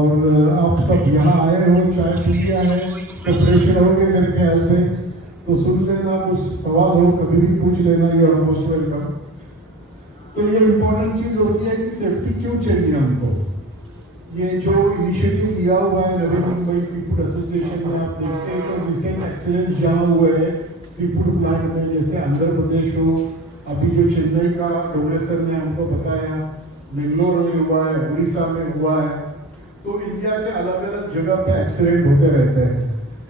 और आप सब यहाँ आए हो, चाय पी लिया है तो फ्रेश रहोगे मेरे ख्याल से, तो सुन लेना, कुछ सवाल हो कभी भी पूछ लेना, ये ऑलमोस्ट वेलकम। तो ये इम्पोर्टेंट चीज होती है कि सेफ्टी क्यों चाहिए हमको। ये जो इनिशिएटिव दिया हुआ है Navi Mumbai sea food association में, आप देखते हैं तो रिसेंट एक्सीडेंट जहाँ हुए हैं सी फूड प्लांट में, जैसे आंध्र प्रदेश हो, अभी जो चेन्नई का डोनेसर ने हमको बताया, बेंगलोर में हुआ है, उड़ीसा में हुआ है, तो इंडिया के अलग अलग जगह पे एक्सीडेंट होते रहते हैं।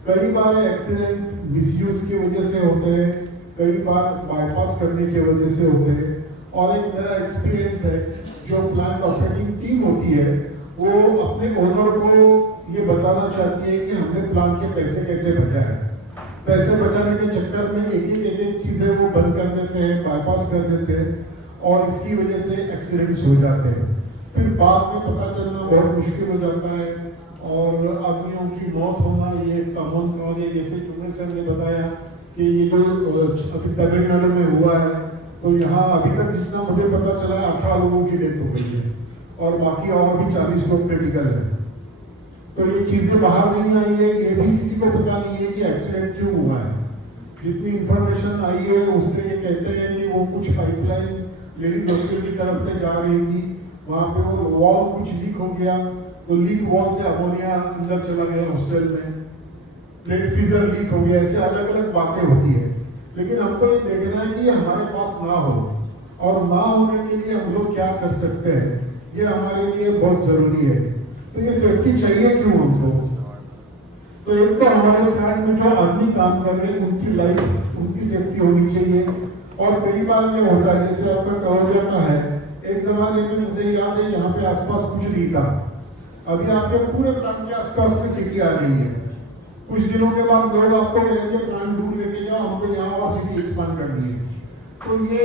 कई बार एक्सीडेंट मिसयूज की वजह से होते हैं, कई बार बाईपास करने की वजह से होते हैं। और एक मेरा एक्सपीरियंस है, जो प्लांट ऑपरेटिंग टीम होती है वो अपने ओनर को ये बताना चाहती है कि हमने प्लांट के पैसे कैसे बचाए। पैसे बचाने के चक्कर में एक एक चीजें वो बंद कर देते हैं, बाईपास कर देते हैं, और इसकी वजह से एक्सीडेंट्स हो जाते हैं। फिर बाद में पता चलना बहुत मुश्किल हो जाता है, और आदमियों की मौत होना ये कॉमन कॉज है। जैसे जुम्मे सर ने बताया कि ये जो अभी तमिलनाडु में हुआ है, तो यहाँ अभी तक जितना मुझे पता चला है 18 लोगों की डेथ हो गई है, और बाकी और भी 40 लोग क्रिटिकल है। तो ये चीजें बाहर नहीं आई है, ये भी किसी को पता नहीं है कि एक्सीडेंट क्यों हुआ है। जितनी इंफॉर्मेशन आई है उससे ये कहते हैं कि वो कुछ पाइपलाइन लेडीज हॉस्टल की तरफ से जा रही थी, वहाँ पे वो वॉल कुछ लीक हो गया, तो लीक वॉल से अमोनिया अंदर चला गया हॉस्टल में, प्लेट फ्रीजर लीक हो गया, ऐसे अलग अलग बातें होती है। लेकिन हमको ये देखना है कि ये हमारे पास ना हो, और ना होने के लिए हम लोग क्या कर सकते हैं, ये हमारे लिए बहुत जरूरी है। तो ये सेफ्टी चाहिए क्यों हमको। तो एक तो हमारे प्लांट में जो आदमी काम कर रहे हैं उनकी लाइफ, उनकी सेफ्टी होनी चाहिए। और कई बार ये होता है, जैसे आपका कवर जाता है, एक जमाने में मुझे याद है यहाँ पे आसपास कुछ नहीं था, अभी आपके पूरे प्लांट के आसपास में सिटी आ गई है। कुछ दिनों के बाद लोग आपको कहेंगे प्लांट दूर लेके जाओ, हमको यहाँ और सिटी एक्सपांड करनी है। तो ये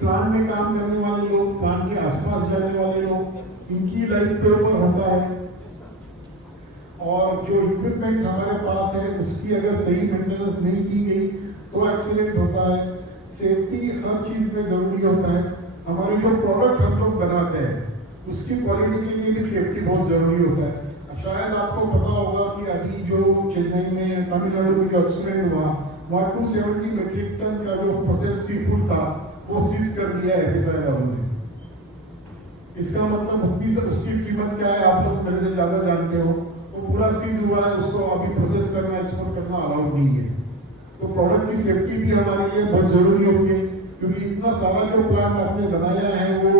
प्लांट में काम करने वाले लोग, प्लांट के आसपास जाने वाले लोग, इनकी लाइफ पे ऊपर होता है। और जो इक्विपमेंट्स हमारे पास है उसकी अगर सही मेंटेनेंस नहीं की गई तो एक्सीडेंट होता है। सेफ्टी हर चीज में जरूरी होता है। हमारे जो प्रोडक्ट हम लोग बनाते हैं उसकी क्वालिटी के लिए भी सेफ्टी बहुत जरूरी होता है। अब शायद आपको पता होगा कि अभी जो चेन्नई में तमिलनाडु में जो एक्सीडेंट हुआ, वहाँ 270 मेट्रिक टन का जो प्रोसेस सी फूड था वो सीज कर दिया है FSI लेवल में। इसका मतलब उसकी कीमत क्या है आप लोग मेरे से ज्यादा जानते हो। वो पूरा सीज हुआ है, उसको अभी प्रोसेस करना, एक्सपोर्ट करना अलाउड नहीं है। तो प्रोडक्ट की सेफ्टी भी हमारे लिए बहुत जरूरी होती है, क्योंकि इतना सारा जो प्लांट आपने बनाया है वो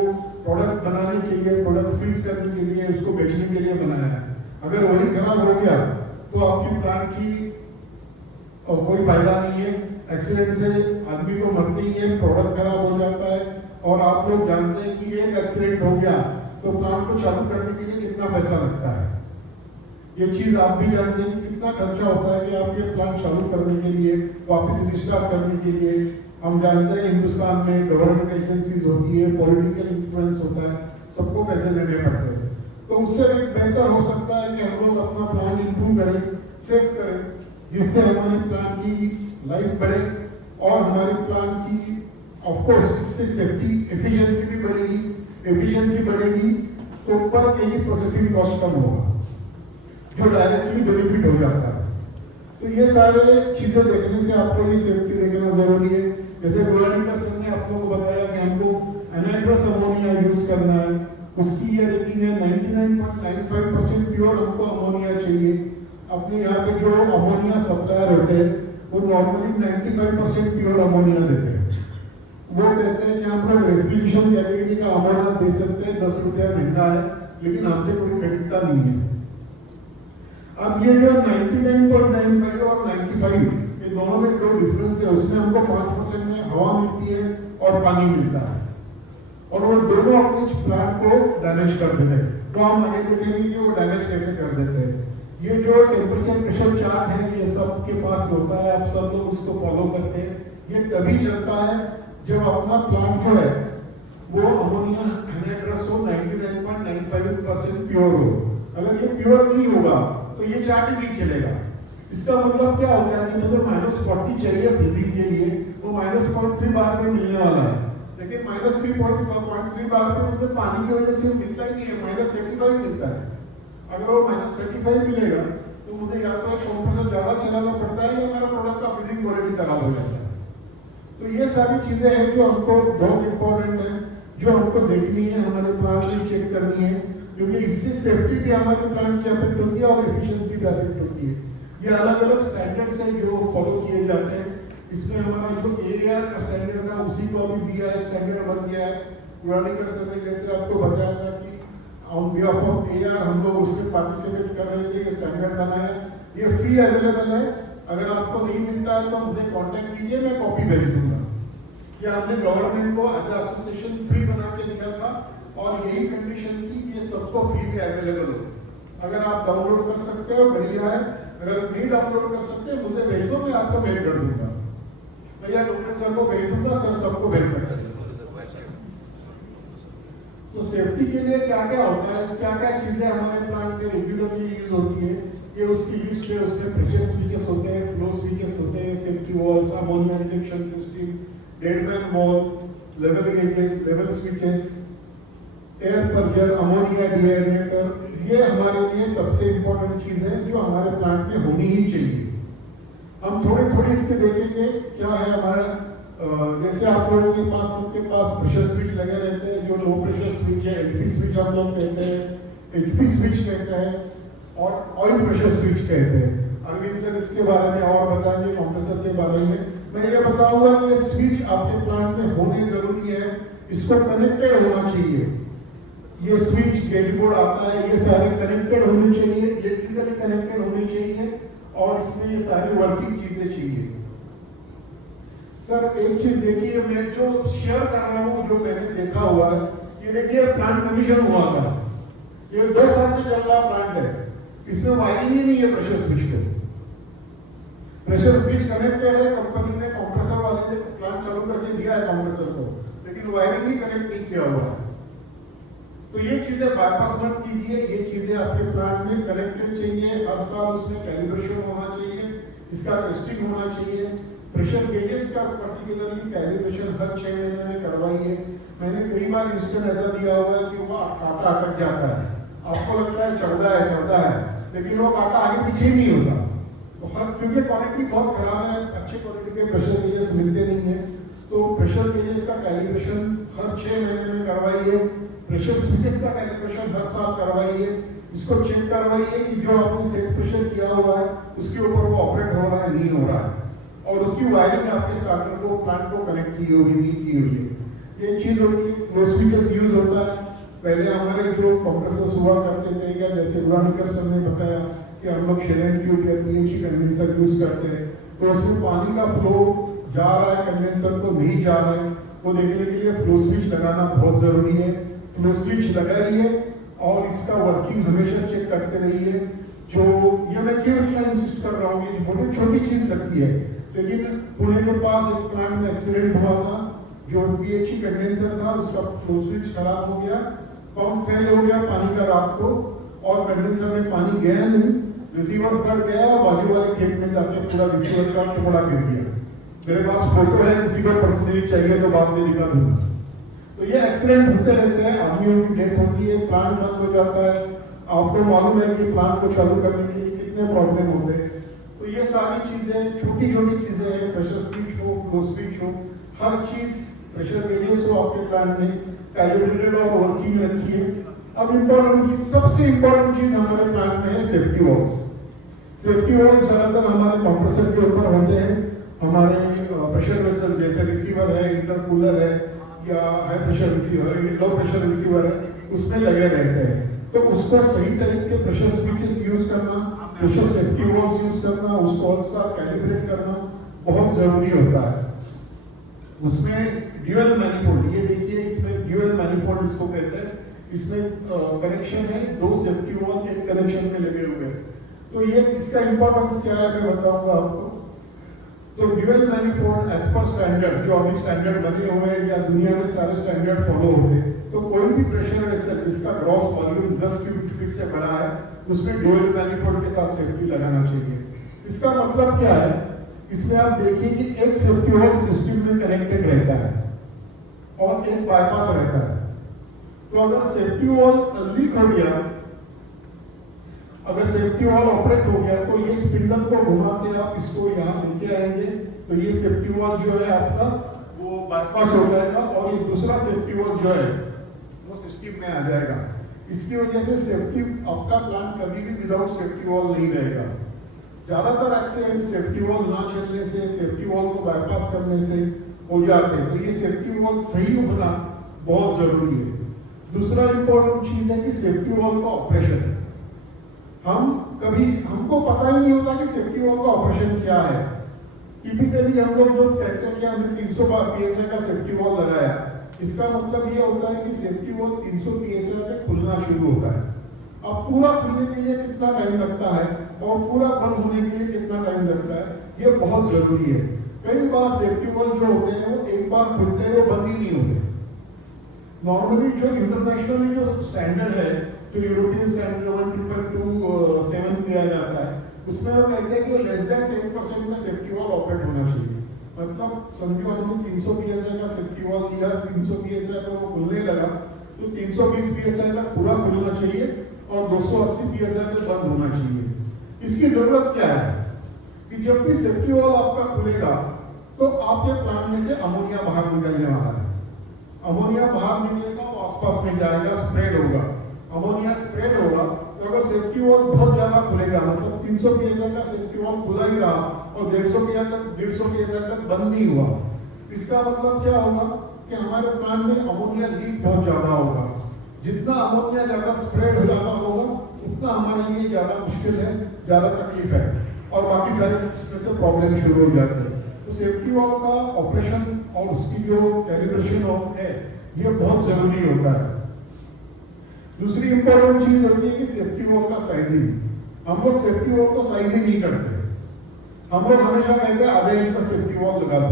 प्रोडक्ट बनाने के लिए, प्रोडक्ट फ्रीज करने के लिए, उसको बेचने के लिए बनाया है। अगर वही खराब हो गया तो आपकी प्लांट की कोई फायदा नहीं है। एक्सीडेंट से आदमी तो मरते ही है, प्रोडक्ट खराब हो जाता है, और आप लोग जानते हैं कि एक एक्सीडेंट हो गया तो प्लांट को चालू करने के लिए कितना पैसा लगता है। ये चीज आप भी जानते हैं कितना खर्चा होता है कि आप ये प्लांट चालू करने के लिए, वापस रिस्टार्ट करने के लिए। हम जानते हैं हिंदुस्तान में गवर्नमेंट एजेंसीज होती है, पॉलिटिकल इन्फ्लुएंस होता है, सबको पैसे देने पड़ते हैं। तो उससे भी बेहतर हो सकता है कि हम लोग अपना प्लान इंप्रूव करें, सेव करें, जिससे हमारे प्लान की लाइफ बढ़े और हमारे प्लान की ऑफकोर्स इससे सेफ्टी एफिशिएंसी भी बढ़ेगी। एफिशिएंसी बढ़ेगी तो ऊपर के ही प्रोसेसिंग कॉस्ट कम होगा, जो डायरेक्टली बेनिफिट हो जाता है। तो ये सारे चीजें देखने से आपको ये सेफ्टी देखना जरूरी है। जैसे गोलानिकर सर ने आप लोगों को बताया कि हमको एनाइड्रस अमोनिया यूज करना है, उसकी ये रेटिंग है 99.95% प्योर हमको अमोनिया चाहिए। अपने यहाँ पे जो अमोनिया सप्लायर होते हैं वो नॉर्मली 95% प्योर अमोनिया देते हैं। वो कहते हैं कि हम लोग रेफ्रिजरेशन कैटेगरी का अमोनिया दे सकते हैं, 10 रुपया महंगा है, लेकिन हमसे कोई खरीदता नहीं है। अब ये जो 99.95 और 95 ये दोनों में जो डिफरेंस है, उसमें हमको 5% में हवा मिलती है और पानी मिलता है, और वो दोनों अपने प्लांट को डैमेज कर देते हैं। तो हम आगे देखेंगे कि वो डैमेज कैसे कर देते हैं। ये जो टेम्परेचर प्रेशर चार्ट है ये सबके पास होता है, आप सब लोग उसको फॉलो करते हैं। ये तभी चलता है जब अपना प्लांट जो है वो अमोनिया एनाइड्रस हो, 99.95% प्योर हो। अगर ये प्योर नहीं होगा तो ये चार्ट नहीं चलेगा। इसका मतलब क्या होता है कि मतलब -40 चाहिए फिजिक के लिए, वो -0.3 बार में मिलने वाला है, लेकिन -3.3 बार में मतलब पानी की वजह से मिलता ही नहीं है, -35 मिलता है। अगर वो -35 मिलेगा तो मुझे या तो एक कंप्रेसर ज़्यादा चलाना पड़ता है या मेरा प्रोडक्ट का फिजिंग क्वालिटी खराब हो जाता है। तो ये सारी चीज़ें हैं जो हमको बहुत इम्पोर्टेंट है, जो हमको देखनी है, हमारे प्लांट की चेक करनी है, क्योंकि इससे सेफ्टी भी हमारे प्लांट की अफेक्ट होती है और एफिशिएंसी भी अफेक्ट होती है। ये अलग अलग स्टैंडर्ड्स हैं जो फॉलो किए जाते हैं। इसमें हमारा जो AAR का स्टैंडर्ड था उसी को अभी BIS स्टैंडर्ड बन गया है। पुरानिकर सर ने जैसे आपको बताया था कि ऑन बिहाफ ऑफ AAR हम लोग उसमें पार्टिसिपेट कर रहे थे, स्टैंडर्ड बनाया। ये फ्री अवेलेबल है, अगर आपको नहीं मिलता है तो मुझे कांटेक्ट कीजिए, मैं कॉपी भेज दूंगा। कि हमने गवर्नमेंट को एज एसोसिएशन फ्री बना के दिया था और यही कंडीशन थी कि ये सबको फ्री में अवेलेबल हो। अगर आप डाउनलोड कर सकते हो बढ़िया है, अगर नहीं डाउनलोड कर सकते मुझे भेज दो, मैं आपको मेल कर दूंगा। भैया डॉक्टर सर को भेज दूंगा, सर सबको भेज सकते हैं। तो सेफ्टी के लिए क्या क्या होता है, क्या क्या चीजें हमारे प्लांट में रेगुलरली यूज होती है, ये उसकी लिस्ट है। उसमें प्रेशर स्विचेस होते हैं, फ्लो स्विचेस होते हैं, safety walls, ammonia injection system, deadman wall, level gauges, level switches, air purger, ammonia deaerator, ये हमारे लिए सबसे इम्पोर्टेंट चीज है जो हमारे प्लांट में होनी ही चाहिए। हम थोड़ी थोड़ी इसके देखेंगे क्या है हमारा। जैसे आप लोगों के पास, सबके पास प्रेशर स्विच लगे रहते हैं, जो लो प्रेशर स्विच है, एलपी स्विच हम लोग कहते हैं, एचपी स्विच कहते हैं और ऑयल प्रेशर स्विच कहते हैं। अरविंद सर इसके बारे में और बताएंगे, कंप्रेसर के बारे में। मैं ये बताऊंगा कि ये स्विच आपके प्लांट में होने जरूरी है, इसको कनेक्टेड होना चाहिए। ये स्विच गेट बोर्ड आता है, ये सारे कनेक्टेड होने चाहिए, इलेक्ट्रिकली कनेक्टेड होने चाहिए और इसमें ये सारी वर्किंग चीजें चाहिए। सर एक चीज देखिए, मैं जो शेयर कर रहा हूँ, जो मैंने देखा हुआ है, ये देखिए प्लांट कमीशन हुआ था, ये 2 साल से चल रहा प्लांट है, इसमें वायरिंग ही नहीं है प्रेशर स्विच पे। प्रेशर स्विच कनेक्टेड है, कंपनी ने कंप्रेसर वाले ने प्लांट चालू करके दिया है कंप्रेसर को, लेकिन वायरिंग ही कनेक्ट नहीं किया हुआ है। तो ये चीजें बाईपास मत कीजिए, ये चीजें आपके प्लांट में कनेक्टेड चाहिए। हर साल उसमें कैलिब्रेशन होना चाहिए, इसका टेस्टिंग होना चाहिए। प्रेशर गेजेस का पर्टिकुलरली कैलिब्रेशन हर 6 महीने में करवाइए। मैंने कई बार इंस्टेंट ऐसा दिया हुआ है कि वो कांटा अटक जाता है, आपको लगता है 14 है, लेकिन वो कांटा आगे पीछे ही नहीं होता। तो हर, क्योंकि क्वालिटी बहुत खराब है, अच्छे क्वालिटी के प्रेशर गेजेस मिलते नहीं है, तो प्रेशर गेजेस का कैलिब्रेशन हर 6 महीने में करवाइए। प्रेशर स्विचेस का कैलिब्रेशन हर साल करवाइए, इसको चेक करवाइए कि जो आपने सेट प्रेशर किया हुआ है उसके ऊपर वो ऑपरेट हो रहा है नहीं हो रहा है, और उसकी वायरिंग आपके स्टार्टर को, प्लांट को कनेक्ट की होगी नहीं की हुई है। ये चीज होगी। फ्लो स्विचेस यूज होता है, पहले हमारे जो कंप्रेसर्स हुआ करते थे, या जैसे पुरानिकर सर ने बताया कि हम लोग शेलन ट्यूब या पीएचई कंडेंसर यूज करते हैं, तो उसमें पानी का फ्लो जा रहा है कंडेंसर को नहीं जा रहा है, वो देखने के लिए फ्लो स्विच लगाना बहुत जरूरी है। फ्लो स्विच लगाइए और इसका वर्किंग हमेशा चेक करते रहिए। जो ये मैं क्यों इतना इंसिस्ट कर रहा हूँ, ये बहुत छोटी चीज लगती है, लेकिन पुणे के पास एक प्लांट में एक्सीडेंट हुआ था, जो पीएचई कंडेंसर था उसका फ्लो स्विच खराब हो गया, पंप फेल हो गया पानी का रात को, और कंडेंसर में पानी गया नहीं, रिसीवर फट गया और बाजू वाले खेत में जाके पूरा रिसीवर का टुकड़ा गिर गया। मेरे पास फोटो है, किसी को पर्सनली चाहिए तो बाद में दिखा दूंगा। तो ये एक्सीडेंट होते रहते हैं, आदमियों की डेथ होती है, प्लांट बंद हो जाता है। आपको मालूम है कि प्लांट को चालू करने के लिए कितने प्रॉब्लम होते हैं। तो ये सारी चीजें, छोटी छोटी चीजें हैं, प्रेशर स्विच हो, फ्लो स्विच हो, हर चीज, प्रेशर गेजेस हो आपके प्लांट में कैलिब्रेटेड और वर्किंग रखिए। अब इम्पोर्टेंट चीज, सबसे इम्पोर्टेंट चीज हमारे प्लांट में है सेफ्टी वॉल्स। सेफ्टी वॉल्स ज्यादातर हमारे कंप्रेसर के ऊपर होते हैं, हमारे प्रेशर वेसल जैसे रिसीवर है, इंटरकूलर है, या हाई प्रेशर रिसीवर है, लो प्रेशर रिसीवर है, उसमें लगे रहते हैं। तो उसको सही टाइप के प्रेशर स्विचेस यूज करना, प्रेशर सेफ्टी वॉल्स यूज करना, उसको हर साल कैलिब्रेट करना बहुत जरूरी होता है। उसमें ड्यूअल मैनिफोल्ड, ये देखिए इसमें ड्यूअल मैनिफोल्ड इसको कहते हैं, इसमें कनेक्शन है, 2 सेफ्टी वॉल एक कनेक्शन में लगे हुए हैं। तो ये इसका इंपॉर्टेंस क्या है मैं बताऊंगा आपको। तो ड्यूअल मैनिफोल्ड एज पर स्टैंडर्ड, जो अभी स्टैंडर्ड बने हुए हैं या दुनिया में सारे स्टैंडर्ड फॉलो होते हैं, तो कोई भी प्रेशर वेसल जिसका ग्रॉस वॉल्यूम 10 क्यूबिक फीट से बड़ा है, उसमें ड्यूअल मैनिफोल्ड के साथ सेफ्टी लगाना चाहिए। इसका मतलब क्या है, इसमें आप देखिए कि एक सेफ्टी वॉल सिस्टम में कनेक्टेड रहता है और एक बाईपास रहता है। तो अगर सेफ्टी वॉल लीक हो गया अगर सेफ्टी वॉल ऑपरेट हो गया तो ये स्पिंडल को घुमा के आप इसको यहाँ लेके आएंगे तो ये सेफ्टी वॉल जो है आपका वो बाईपास हो जाएगा और ये दूसरा सेफ्टी वॉल जो है वो सिस्टम में आ जाएगा। इसकी वजह से सेफ्टी आपका प्लान कभी भी विदाउट सेफ्टी वॉल नहीं रहेगा। ज्यादातर एक्सीडेंट सेफ्टी वॉल ना चलने से, सेफ्टी वॉल को बाईपास करने से हो जाते हैं, तो ये सेफ्टी वॉल सही होना बहुत जरूरी है। दूसरा इंपॉर्टेंट चीज है कि सेफ्टी वॉल का ऑपरेशन, हमको पता ही नहीं होता कि सेफ्टी वॉल का ऑपरेशन क्या है। टिपिकली हम लोग जो कहते हैं कि हमने 300 पीएसआई का सेफ्टी वॉल लगाया, इसका मतलब ये होता है कि सेफ्टी वॉल 300 पीएसआई पे खुलना शुरू होता है। अब पूरा खुलने के लिए कितना टाइम लगता है और पूरा बंद होने के लिए कितना टाइम लगता है, ये बहुत जरूरी है। कई बार सेफ्टी वॉल जो होते हैं वो एक बार खुलते हैं वो बंद ही नहीं होते। नॉर्मली जो इंटरनेशनली जो स्टैंडर्ड है, जो यूरोपियन स्टैंडर्ड 1227 दिया जाता है, उसमें वो कहते हैं कि लेस देन 10% में सेफ्टी वॉल ऑपरेट होना चाहिए। मतलब समझो हमने 300 पीएसआई का सेफ्टी वॉल दिया, 300 पीएसआई पर वो खुलने लगा तो 320 पीएसआई तक पूरा खुलना चाहिए और 280 पीएसआई पे बंद होना चाहिए। इसकी जरूरत क्या है कि जब भी सेफ्टी वॉल आपका खुलेगा तो आपके प्लांट में से अमोनिया बाहर निकलने वाला है। अमोनिया बाहर निकलेगा, वो आसपास में जाएगा, स्प्रेड होगा। अमोनिया स्प्रेड होगा तो अगर सेफ्टी वॉल बहुत ज्यादा खुलेगा, मतलब 300 पीएसआई का सेफ्टी वॉल खुला ही रहा और 150 पीएसआई तक बंद नहीं हुआ, इसका मतलब क्या होगा कि हमारे प्लांट में अमोनिया लीक बहुत ज्यादा होगा। जितना अमोनिया ज्यादा स्प्रेड हो जाता होगा उतना हमारे लिए ज्यादा मुश्किल है, ज्यादा तकलीफ है और बाकी सारे प्रॉब्लम शुरू हो जाते हैं। तो सेफ्टी वॉल का ऑपरेशन और उसकी जो कैलिब्रेशन है ये बहुत जरूरी होता है। दूसरी इंपॉर्टेंट चीज होती है कि सेफ्टी वॉल का साइजिंग। हम लोग सेफ्टी वॉल को साइजिंग नहीं करते, हम लोग हमेशा कहते हैं आधे इंच का सेफ्टी वॉल लगा दो।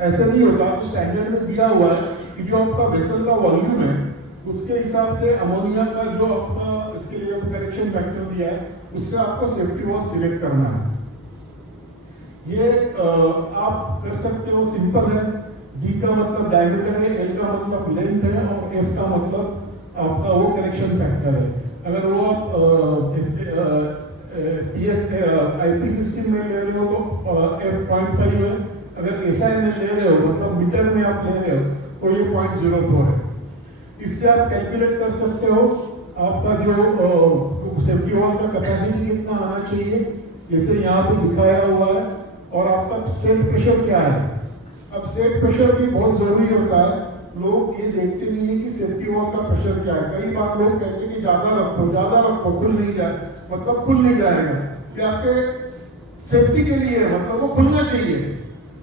ऐसे नहीं होता। तो स्टैंडर्ड में दिया हुआ है कि जो आपका वेसल का वॉल्यूम है उसके हिसाब से अमोनिया का जो आपका इसके लिए करेक्शन फैक्टर दिया है उससे आपको सेफ्टी वॉल सिलेक्ट करना है। ये आप कर सकते हो, सिंपल है। डी का मतलब डायमीटर है, एल का मतलब लेंथ है और एफ का मतलब आपका वो करेक्शन फैक्टर है। अगर वो आप आईपी सिस्टम में ले रहे हो तो एफ 0.5 है, अगर एसआई में ले रहे हो मतलब मीटर में आप ले रहे हो तो ये 0.04 है। इससे आप कैलकुलेट कर सकते हो आपका जो सेफ्टी वॉल का कैपेसिटी कितना आना चाहिए, जैसे यहाँ पे दिखाया हुआ है, और आपका सेट प्रेशर क्या है। अब सेट प्रेशर भी बहुत जरूरी होता है। लोग ये देखते नहीं है कि सेफ्टी वॉल का प्रेशर क्या है। कई बार लोग कहते हैं कि ज्यादा रखो खुल नहीं जाए, मतलब खुल नहीं जाएगा। कि आपके सेफ्टी के लिए मतलब वो खुलना चाहिए।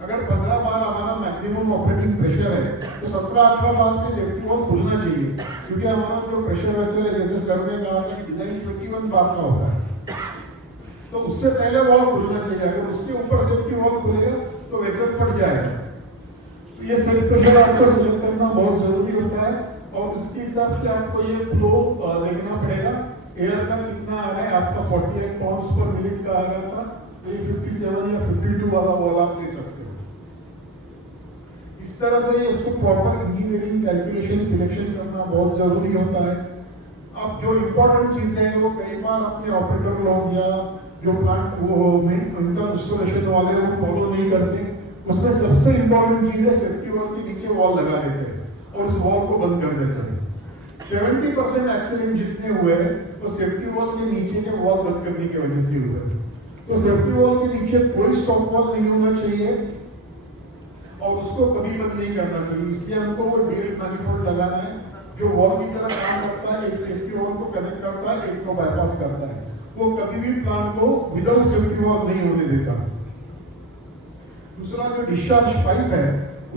अगर 15 बार हमारा मैक्सिमम ऑपरेटिंग प्रेशर है तो 17-18 बार के सेफ्टी वॉल खुलना चाहिए, क्योंकि हमारा जो प्रेशर वैसे है जैसे सर ने कहा था कि डिजाइन 21 बार का होता है, तो उससे पहले वॉल खुलना चाहिए। अगर उसके ऊपर सेफ्टी वॉल खुलेगा तो वैसे फट जाएगा। तो ये सेट प्रेशर आपको सिलेक्ट करना बहुत जरूरी होता है और इसके हिसाब से आपको ये फ्लो देखना पड़ेगा। एयर का कितना आ रहा है, आपका 48 पाउंड्स पर मिनट का आ रहा था तो ये 57 या 52 वाला वॉल आप ले सकते हो। इस तरह से उसको प्रॉपर इंजीनियरिंग कैलकुलेशन सिलेक्शन करना बहुत जरूरी होता है। अब जो इम्पोर्टेंट चीज है वो कई बार अपने ऑपरेटर लोग या जो प्लांट वो इंस्टॉलेशन वाले वो फॉलो नहीं करते। उसमें सबसे इम्पोर्टेंट चीज है सेफ्टी वॉल के नीचे वॉल लगा देते हैं और उस वॉल को बंद कर देते हैं। 70% एक्सीडेंट जितने हुए हैं तो सेफ्टी वॉल के नीचे के वॉल बंद करने की वजह से हुए। तो सेफ्टी वॉल के नीचे कोई स्टॉप वॉल नहीं होना चाहिए और उसको कभी बंद नहीं करना चाहिए। इसलिए हमको वो ड्यूल मैनिफोल्ड लगाना है जो वॉल की तरह काम करता है, एक सेफ्टी वॉल को कनेक्ट करता है, एक को बाईपास करता है। वो कभी भी प्लांट को विदाउट सेफ्टी वॉल नहीं होने देता। दूसरा जो डिस्चार्ज पाइप है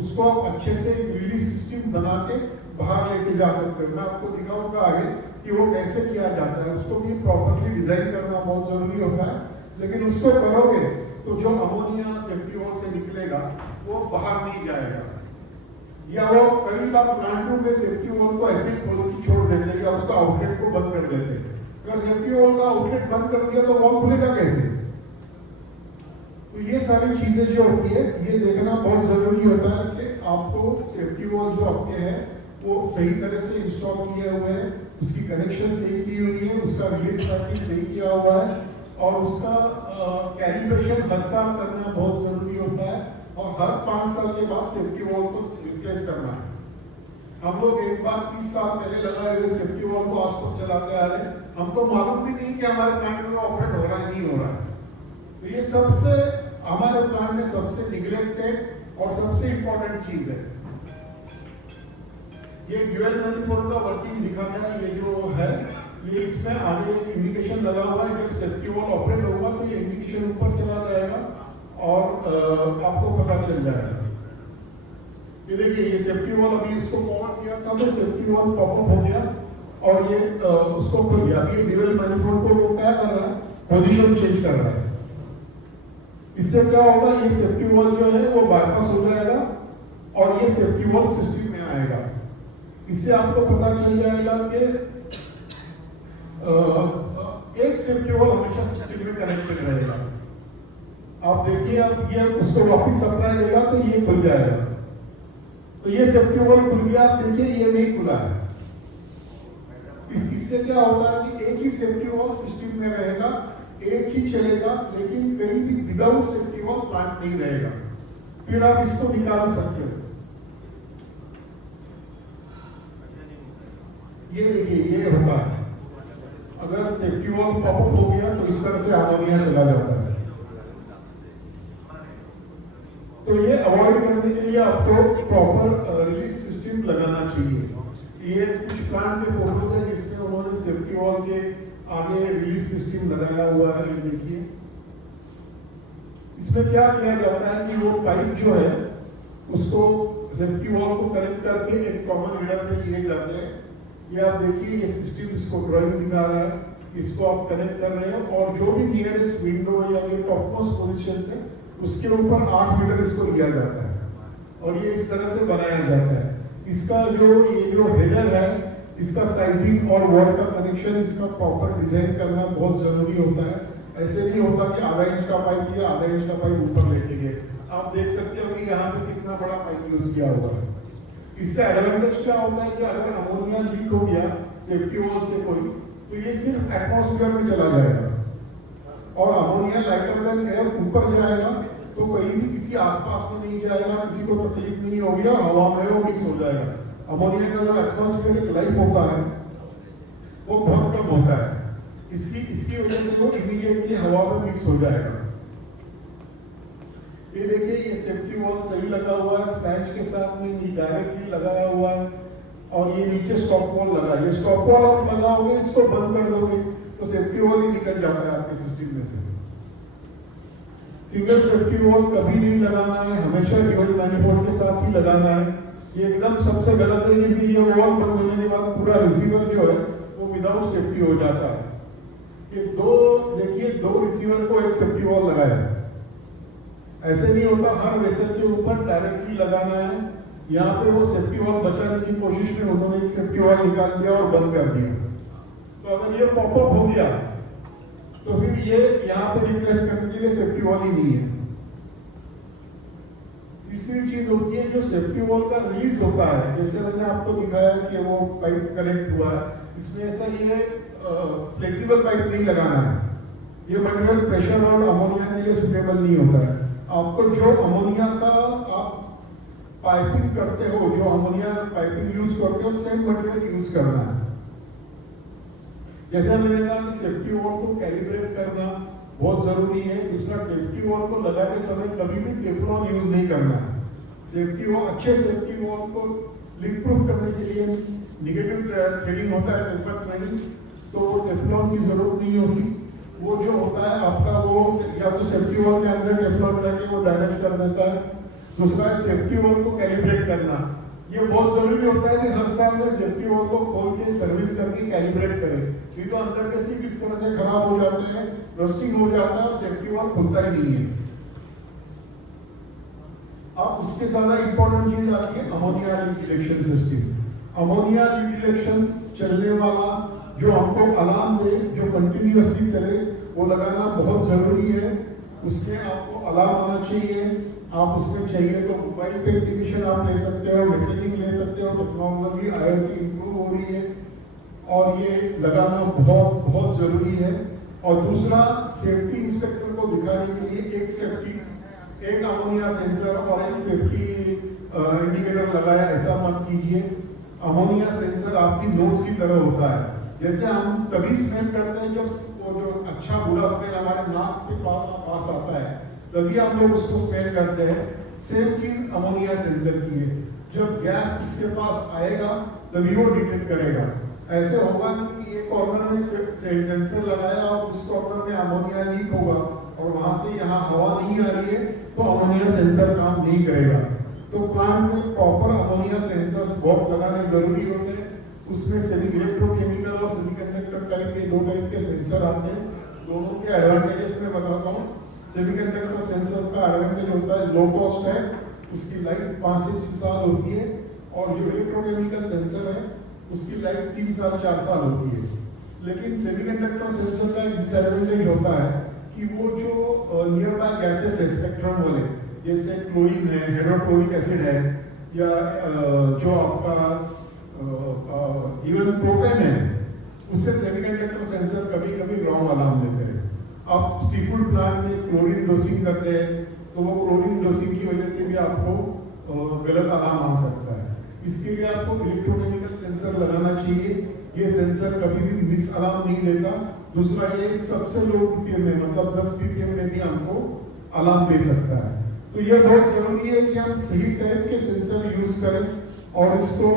उसको आप अच्छे से रिलीज सिस्टम बना के बाहर लेके जा सकते हो। मैं आपको दिखाऊंगा आगे कि वो कैसे किया जाता है। उसको भी प्रॉपर्ली डिजाइन करना बहुत जरूरी होता है, लेकिन उसको करोगे तो जो अमोनिया सेफ्टी वॉल से निकलेगा वो बाहर नहीं जाएगा। या वो कई बार प्लांट रूम में सेफ्टी वॉल को ऐसे खोल के छोड़ देते हैं या उसका आउटलेट को बंद कर देते हैं। अगर सेफ्टी वॉल का आउटलेट बंद कर दिया तो वॉल खुलेगा कैसे? तो ये सारी चीजें जो होती है ये देखना बहुत जरूरी होता है कि आपको सेफ्टी वॉल जो आपके हैं वो सही तरह से इंस्टॉल किए हुए हैं, उसकी कनेक्शन सही की हुई है, उसका रिलीज पैकिंग सही किया हुआ है और उसका कैलिब्रेशन हर साल करना बहुत जरूरी होता है और हर 5 साल के बाद सेफ्टी वॉल को रिप्लेस करना है। हम लोग एक बार 30 साल पहले लगाए हुए सेफ्टी वॉल को आज तक चलाते आ रहे हैं, हमको मालूम भी नहीं कि हमारे प्लांट में ऑपरेट हो रहा है नहीं हो रहा है। तो ये सबसे हमारे प्लांट में सबसे निग्लेक्टेड और सबसे इंपॉर्टेंट चीज है। ये ड्यूअल मैनिफोल्ड का वर्किंग दिखाता है, ये जो है ये इसमें आगे इंडिकेशन लगा हुआ है, जब सेफ्टी वॉल ऑपरेट होगा तो ये इंडिकेशन ऊपर चला जाएगा और आपको पता चल जाएगा। ये देखिए ये सेफ्टी वॉल अभी इसको पावर किया था तो सेफ्टी वॉल पॉपअप हो गया और ये उसको खुल गया। ये ड्यूअल मैनिफोल्ड को वो क्या कर रहा है, पोजीशन चेंज कर रहा है। इससे क्या होगा, ये सेफ्टी वॉल जो है वो बाईपास हो जाएगा और ये सेफ्टी वॉल सिस्टम में आएगा। इससे आपको पता चल जाएगा कि एक सेफ्टी वॉल हमेशा सिस्टम में कनेक्टेड रहेगा। आप देखिए अब ये उसको वापस सप्लाई देगा तो ये खुल जाएगा। तो ये सेफ्टी वॉल खुल गया, आप देखिए ये नहीं खुला है। इससे क्या होता है कि एक ही सेफ्टी वॉल सिस्टम में रहेगा, एक ही चलेगा, लेकिन कहीं भी विदाउट सेफ्टी वॉल प्लांट नहीं रहेगा। फिर आप इसको निकाल सकते हो। ये देखिए ये होता है, अगर सेफ्टी वॉल पॉपअप हो गया तो इस तरह से अमोनिया चला जाता है। तो ये अवॉइड करने के लिए आपको प्रॉपर रिलीज सिस्टम लगाना चाहिए। ये कुछ प्लांट के फोटोज है जिसमें उन्होंने सेफ्टी वॉल के आगे रिलीज सिस्टम लगाया हुआ है। देखिए इसमें क्या किया जाता है कि वो पाइप जो है उसको सेफ्टी वॉल को कनेक्ट करके एक कॉमन हीडर में लिए जाते हैं। ये आप देखिए ये सिस्टम इसको ड्राइंग दिखा रहा है, इसको आप कनेक्ट कर रहे हो और जो भी नियरेस्ट विंडो या ये टॉपमोस्ट पोजीशन से उसके ऊपर 8 मीटर इसको लिया जाता है और ये इस तरह से बनाया जाता है। इसका ये जो हेडर है इसका साइजिंग और वॉल का कनेक्शन इसका प्रॉपर डिजाइन करना बहुत जरूरी होता है। ऐसे नहीं होता कि आधा इंच का पाइप दिया, आधा इंच का पाइप ऊपर लेके गए। आप देख सकते हो कि यहाँ पे कितना बड़ा पाइप यूज किया हुआ है। इससे एडवांटेज क्या होता है कि अगर अमोनिया लीक हो गया सेफ्टी वॉल से कोई, तो ये सिर्फ एटमॉस्फेयर में चला जाएगा और अमोनिया लाइटर देन एयर ऊपर जाएगा तो कहीं भी किसी आसपास में नहीं जाएगा, किसी को तकलीफ नहीं होगी और हवा में वो मिक्स हो जाएगा। अमोनिया का जो एटमॉस्फेरिक लाइफ होता है वो बहुत कम होता है, इसकी वजह से वो इमीडिएटली हवा में मिक्स हो जाएगा। ये देखिए ये सेफ्टी वॉल सही लगा हुआ है, फ्लैंज के साथ में डायरेक्टली लगाया हुआ है और ये नीचे स्टॉप वॉल लगा है। ये स्टॉप वॉल आप लगाओगे, इसको बंद कर दोगे तो सेफ्टी वॉल ही निकल जाता है आपके सिस्टम में से। सिंगल सेफ्टी वॉल कभी नहीं लगाना है, हमेशा ड्यूअल मैनिफोल्ड के साथ ही लगाना है। ये एकदम सबसे गलत है क्योंकि ये वॉल बंद होने के बाद पूरा रिसीवर जो है वो विदाउट सेफ्टी हो जाता है। ये देखिए दो रिसीवर को एक सेफ्टी वॉल लगाया है। ऐसे नहीं होता हर वेसल के ऊपर डायरेक्टली लगाना है। यहाँ पे वो सेफ्टी वॉल बचाने की कोशिश में उन्होंने एक सेफ्टी वॉल निकाल दिया और बंद कर दिया। तो अगर ये पॉपअप हो गया तो फिर ये यहाँ पे रिप्लेस करने के लिए सेफ्टी वॉल ही नहीं है। तीसरी चीज होती है जो सेफ्टी वॉल का रिलीज होता है, जैसे मैंने आपको दिखाया कि वो पाइप कनेक्ट हुआ है, इसमें ऐसा ये फ्लेक्सिबल पाइप नहीं लगाना है। ये मटेरियल प्रेशर और अमोनिया के लिए सुटेबल नहीं होता है। आपको जो अमोनिया का आप पाइपिंग करते हो, जो अमोनिया पाइपिंग यूज करते हो, सेम मटेरियल यूज करना है। जैसे मैंने कहा कि सेफ्टी वॉल को कैलिब्रेट करना बहुत जरूरी है। दूसरा, सेफ्टी वॉल को लगाते समय कभी भी टेफ्लॉन यूज नहीं करना है। सेफ्टी वॉल, अच्छे सेफ्टी वॉल को लीक प्रूफ करने के लिए नेगेटिव थ्रेडिंग होता है, टेम्पर थ्रेडिंग, तो टेफ्लॉन की जरूरत नहीं होगी। वो जो होता है आपका वो या तो सेफ्टी वॉल के अंदर टेफ्लॉन लगे वो डैमेज कर देता है। दूसरा है सेफ्टी वॉल को कैलिब्रेट करना। ये बहुत जरूरी होता है कि हर साल में सेफ्टी वॉल को खोल के सर्विस करके कैलिब्रेट करें, क्योंकि तो अंदर के सीट इस तरह से खराब हो जाते हैं, रस्टिंग हो जाता है और सेफ्टी वॉल खुलता ही नहीं है। अब उसके ज्यादा इंपॉर्टेंट चीज आती है ammonia leak detection system. Ammonia leak detection चलने वाला जो हमको अलार्म दे, जो कंटिन्यूअसली चले, वो लगाना बहुत जरूरी है। उसमें आपको अलार्म आना चाहिए, आप उसमें चाहिए तो मोबाइल पे एप्लीकेशन आप ले सकते हो, मैसेजिंग ले सकते हो, टेक्नोलॉजी IoT इम्प्रूव हो रही है और ये लगाना बहुत बहुत ज़रूरी है। और दूसरा, सेफ्टी इंस्पेक्टर को दिखाने के लिए एक अमोनिया सेंसर और एक सेफ्टी इंडिकेटर लगाया, ऐसा मत कीजिए। अमोनिया सेंसर आपकी नोज की तरह होता है, जैसे हम तभी स्मेल करते हैं जब वो जो अच्छा बुरा स्मेल हमारे नाक के पास आता है, तभी हम लोग उसको स्मेल करते हैं। सेम चीज अमोनिया सेंसर की है, जब गैस उसके पास आएगा तभी वो डिटेक्ट करेगा। ऐसे होगा नहीं कि एक कॉर्नर में सेंसर लगाया और उस कॉर्नर में अमोनिया लीक होगा और वहां से यहाँ हवा नहीं आ रही है तो अमोनिया सेंसर काम नहीं करेगा। तो प्लांट में प्रॉपर अमोनिया सेंसर्स बहुत लगाने जरूरी होते हैं। उसमें सेमी इलेक्ट्रोकेमिकल और सेमीकंडक्टर टाइप के 2 टाइप के सेंसर आते हैं। दोनों के एडवांटेजेस मैं बताता हूँ। सेमीकंडक्टर सेंसर का एडवांटेज होता है लो कॉस्ट है, उसकी लाइफ 5 से 6 साल होती है, और जो इलेक्ट्रोकेमिकल सेंसर है उसकी लाइफ 3 साल 4 साल होती है। लेकिन सेमीकंडक्टर सेंसर का एक डिसएडवांटेज होता है कि वो जो नियर बाय गैसेस है स्पेक्ट्रम वाले, जैसे क्लोरीन है, हाइड्रोक्लोरिक एसिड है, या जो आपका इवन प्रोपेन है, उससे सेमीकंडक्टर सेंसर कभी कभी रॉन्ग अलार्म देते हैं। आप सीफूड प्लांट में क्लोरीन डोसिंग करते हैं तो वो क्लोरीन डोसिंग की वजह से भी आपको गलत अलार्म आ सकता है। इसके लिए आपको इलेक्ट्रोकेमिकल सेंसर लगाना चाहिए। ये सेंसर कभी भी मिस अलार्म नहीं देता। दूसरा, ये सबसे लो PPM में, मतलब 10 PPM में भी हमको अलार्म दे सकता है। तो ये बहुत जरूरी है कि हम सही टाइप के सेंसर यूज करें और इसको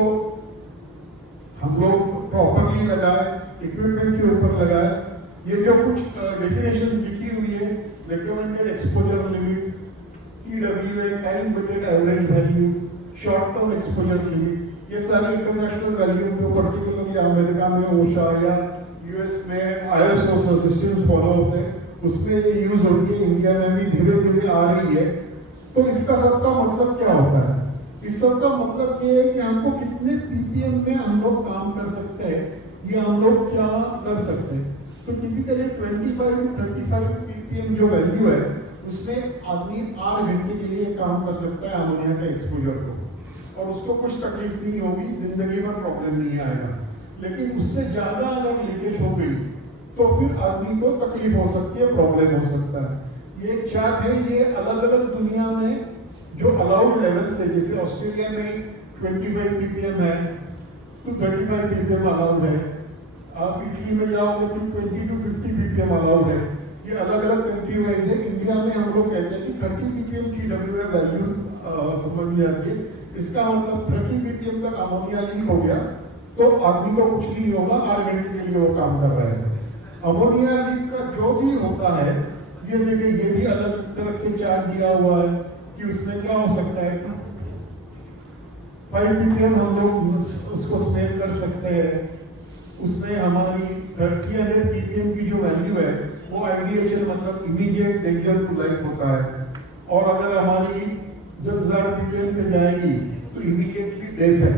हम लोग प्रॉपरली लगाए, इक्विपमेंट के ऊपर लगाए। ये जो कुछ डेफिनेशंस लिखी हुई है, recommended exposure limit, TWA time weighted average value, short term exposure limit, ये सारे इंटरनेशनल वैल्यू जो पर्टिकुलरली अमेरिका में ओशा या US में ISO सिस्टम्स फॉलो होते हैं, उसमें ये यूज होती है। इंडिया में भी धीरे धीरे आ रही है। तो इसका सबका मतलब क्या होता है? इस सब का मतलब ये है कि हमको कितने PPM में हम लोग काम कर सकते हैं, ये हम लोग क्या कर सकते हैं। तो टिपिकली 25 to 35 PPM जो वैल्यू है, उसमें आदमी 8 घंटे के लिए काम कर सकता है अमोनिया के एक्सपोजर को, और उसको कुछ तकलीफ नहीं होगी, जिंदगी में प्रॉब्लम नहीं आएगा। लेकिन उससे ज्यादा अगर लीकेज हो गई तो फिर आदमी को तकलीफ हो सकती है, प्रॉब्लम हो सकता है। ये एक चार्ट है, ये अलग अलग दुनिया में जो अलाउड लेवल से, जैसे ऑस्ट्रेलिया में 25 PPM है तो 35 PPM अलाउड है। आप इटली में जाओगे तो 20 to 50 PPM अलाउड है। ये अलग अलग कंट्री वाइज है। इंडिया में हम लोग कहते हैं कि 30 PPM TWA वैल्यू समझ में आती है। इसका मतलब 30 PPM तक अमोनिया लीक हो गया तो आदमी को कुछ नहीं होगा, 8 घंटे के लिए वो काम कर रहा है। अमोनिया लीक का जो भी होता है, ये देखिए, ये भी अलग तरह से चार्ट दिया हुआ है कि उसमें क्या हो सकता है। 5 PPM हम लोग उसको स्मेल कर सकते हैं। उसमें हमारी 300 PPM की जो वैल्यू है वो IDHL मतलब इमीडिएट डेंजर टू लाइफ होता है, और अगर हमारी 10,000 PPM पे जाएगी तो इमीडिएटली डेथ है।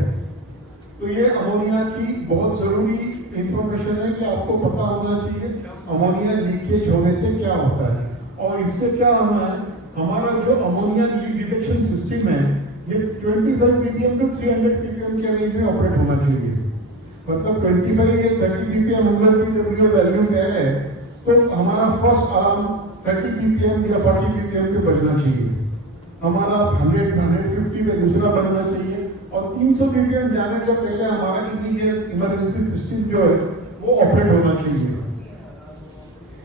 तो ये अमोनिया की बहुत जरूरी इंफॉर्मेशन है कि आपको पता होना चाहिए अमोनिया लीकेज होने से क्या होता है। और इससे क्या होना है, हमारा जो अमोनिया लीक डिटेक्शन सिस्टम है ये 25 PPM to 300 PPM के रेंज में ऑपरेट होना चाहिए। मतलब 25 या 30 PPM 100 PPM वैल्यू क्या है, तो हमारा फर्स्ट अलार्म 30 PPM या 40 PPM पे बजना चाहिए। हमारा 150 पे दूसरा बजना चाहिए, और 300 PPM जाने से पहले हमारा इमीडिएट इमरजेंसी सिस्टम जो है वो ऑपरेट होना चाहिए।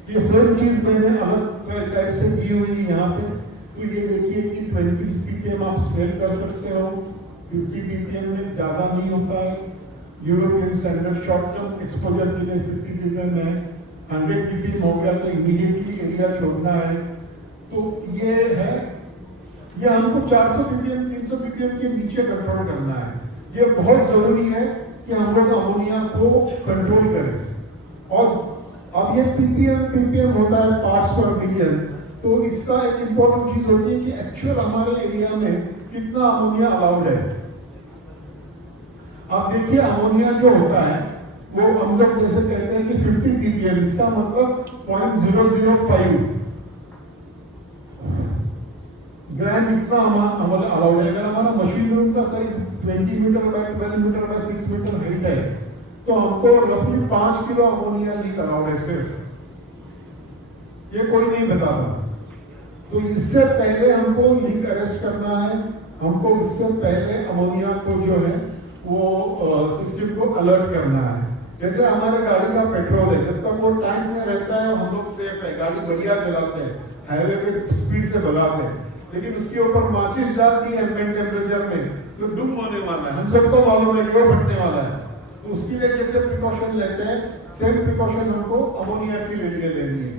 ये सब चीज मैंने अलग टाइप से दी हुई यहाँ पे। तो ये देखिए कि 20 PPM आप स्मेल कर सकते हो, 50 PPM में ज्यादा नहीं होता है। European standard short term exposure के लिए 50 PPM है। 100 PPM हो गया तो इमीडिएटली एरिया छोड़ना है। तो ये है, ये हमको 400 PPM 300 PPM के नीचे कंट्रोल करना है। ये बहुत जरूरी है कि हम लोग अमोनिया को कंट्रोल करें। और अब ये PPM होता है पार्ट्स पर मिलियन, तो इसका एक इम्पोर्टेंट चीज होती है कि एक्चुअल हमारे एरिया में कितना अमोनिया अलाउड है। आप देखिए, अमोनिया जो होता है वो हम लोग जैसे कहते हैं कि 50 PPM, इसका मतलब 0.005 ग्राम इतना हमारा अलाउड है। अगर हमारा मशीन रूम का size 20 metre by 12 metre by 6 metre height है तो हमको रफली 5 किलो अमोनिया लीक अलाउड है सिर्फ, ये कोई नहीं बताता। तो इससे पहले हमको लीक अरेस्ट करना है, हमको इससे पहले अमोनिया को जो है वो सिस्टम को अलर्ट करना है। जैसे हमारे गाड़ी का पेट्रोल है, जब तक वो टैंक में रहता है हम लोग सेफ है, गाड़ी बढ़िया चलाते हैं, हाईवे पे स्पीड से भगाते हैं, लेकिन उसके ऊपर माचिस डाल दी एम्बिएंट टेम्परेचर में तो डूब होने वाला है, हम सबको मालूम है कि वो फटने वाला है। तो उसके लिए कैसे प्रिकॉशन लेते हैं, सेम प्रिकॉशन हमको अमोनिया के लिए लेनी है।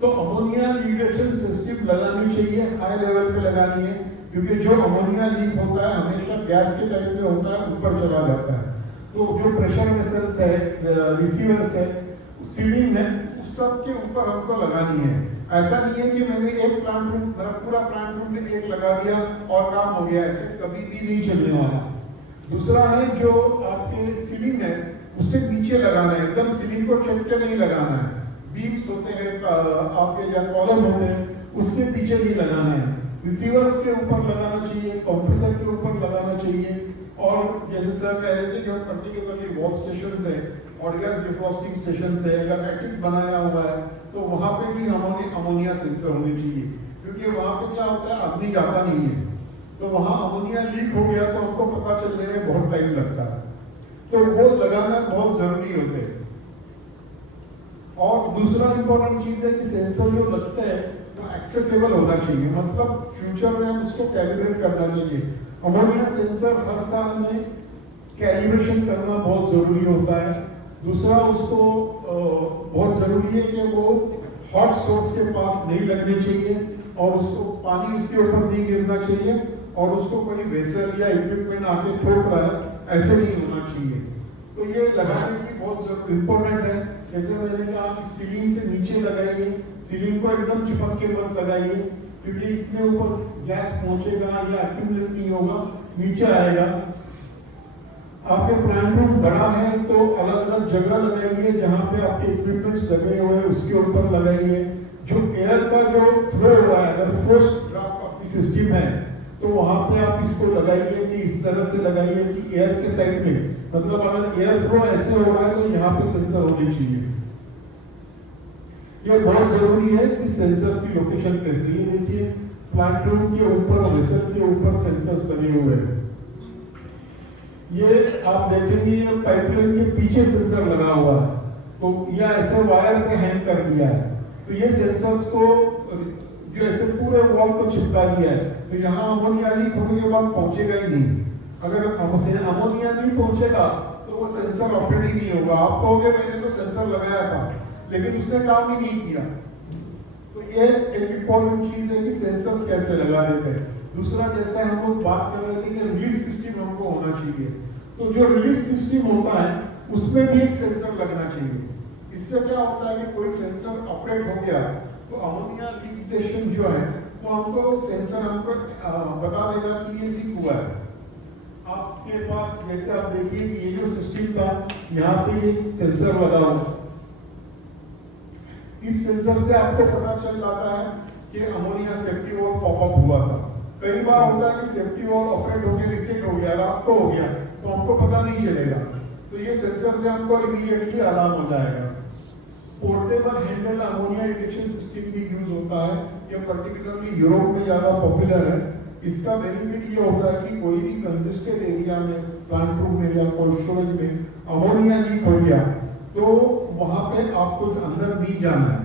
तो अमोनिया लीकेशन सिस्टम लगानी चाहिए, हाई लेवल पे लगानी है, क्योंकि जो अमोनिया लीक होता है हमेशा गैस के टाइप में होता है, ऊपर चला जाता है। तो जो प्रेशर वेसल्स है, रिसीवर्स है, सीलिंग है, उस सब के ऊपर हमको लगानी है। ऐसा नहीं है कि मैंने एक प्लांट रूम, पूरा प्लांट रूम में एक लगा दिया और काम हो गया, ऐसे कभी भी नहीं चलने वाला। दूसरा है जो आपके सीलिंग है उससे नीचे लगाना है, एकदम सीलिंग को चढ़ के नहीं लगाना है। बीम्स होते हैं आपके या कॉलम होते हैं, उसके पीछे नहीं लगाना है। रिसीवर्स के ऊपर लगाना चाहिए, कंप्रेसर के ऊपर लगाना चाहिए। और जैसे सर कह रहे थे कि पर्टिकुलरली वॉल स्टेशंस है और गैस डिफ्रॉस्टिंग स्टेशंस है, अगर एटिक बनाया हुआ है तो वहाँ पे भी हमारे अमोनिया सेंसर होने चाहिए, क्योंकि वहाँ पे क्या होता है आदमी जाता नहीं है, तो वहाँ अमोनिया लीक हो गया तो हमको पता चलने में बहुत टाइम लगता है, तो वो लगाना बहुत जरूरी होते हैं। और दूसरा इंपॉर्टेंट चीज है कि सेंसर जो लगता है तो एक्सेसिबल होना चाहिए, मतलब फ्यूचर में उसको कैलिब्रेट करना चाहिए। अमोनिया सेंसर हर साल में कैलिब्रेशन करना बहुत जरूरी होता है। दूसरा उसको बहुत जरूरी है कि वो हॉट सोर्स के पास नहीं लगने चाहिए और उसको पानी उसके ऊपर नहीं गिरना चाहिए और उसको कोई वेसल या इक्विपमेंट आके ठोक रहा है ऐसे नहीं होना चाहिए। तो ये लगाने की बहुत इम्पोर्टेंट है। जैसे मैंने कहा कि सीलिंग से नीचे लगाइए, सीलिंग को एकदम चिपक के मत लगाइए, क्योंकि इतने ऊपर गैस पहुंचेगा या एक्यूमुलेट नहीं होगा, नीचे आएगा। आपके प्लांट रूम बड़ा है तो अलग अलग जगह लगाइए, जहाँ पे आपके इक्विपमेंट्स लगे हुए हैं उसके ऊपर लगाइए। जो एयर का जो फ्लो हो रहा है, अगर फोर्स ड्राफ्ट आपकी सिस्टम है तो वहां पे आप इसको लगाइए कि इस तरह से लगाइए कि एयर के साइड में, मतलब अगर एयर फ्लो ऐसे हो रहा है तो यहाँ पे सेंसर होने चाहिए। ये बहुत जरूरी है कि सेंसर्स की लोकेशन कैसी है। देखिए प्लांट रूम के ऊपर, वेसल के ऊपर सेंसर्स लगे हुए हैं। ये आप देखेंगे पाइपलाइन के पीछे सेंसर लगा हुआ है, तो यह ऐसे वायर पे हैंग कर दिया है, तो ये सेंसर्स को जो ऐसे पूरे वॉल को चिपका दिया है, तो यहाँ अमोनिया लीक होने के बाद पहुंचेगा ही नहीं। अगर अमोनिया नहीं पहुंचेगा तो वो सेंसर ऑपरेट ही नहीं होगा। आप कहोगे मैंने तो सेंसर लगाया था लेकिन उसने काम ही नहीं किया। तो ये एक इम्पोर्टेंट चीज है कि सेंसर्स कैसे लगा देते हैं। दूसरा, जैसे हम लोग बात कर रहे थे कि रिलीज सिस्टम हमको होना चाहिए, तो जो रिलीज सिस्टम होता है उसमें भी एक सेंसर लगना चाहिए। इससे क्या होता है कि कोई सेंसर ऑपरेट हो गया तो अमोनिया लीक डिटेक्शन जो है वो हमको सेंसर हमको बता देगा कि ये लीक हुआ है। आपके पास जैसे आप देखिए कि ये जो सिस्टम था यहाँ पे ये सेंसर लगा हुआ, इस सेंसर से आपको पता चल जाता है कि अमोनिया सेफ्टी वॉल्व पॉपअप हुआ था। कई बार होता है कि सेफ्टी वॉल्व ऑपरेट होकर रिसेट हो गया, रात को हो गया, तो हमको पता नहीं चलेगा, तो ये सेंसर से हमको इमीडिएटली अलार्म हो जाएगा। Portable handle ammonia detection system भी यूज होता है, ये पर्टिकुलरली यूरोप में ज्यादा पॉपुलर है। इसका बेनिफिट ये होता है कि कोई भी कंजेस्टेड एरिया में, प्लांट रूम में या कोल्ड स्टोरेज में अमोनिया लीक हो गया तो वहां पे आपको अंदर नहीं जाना है।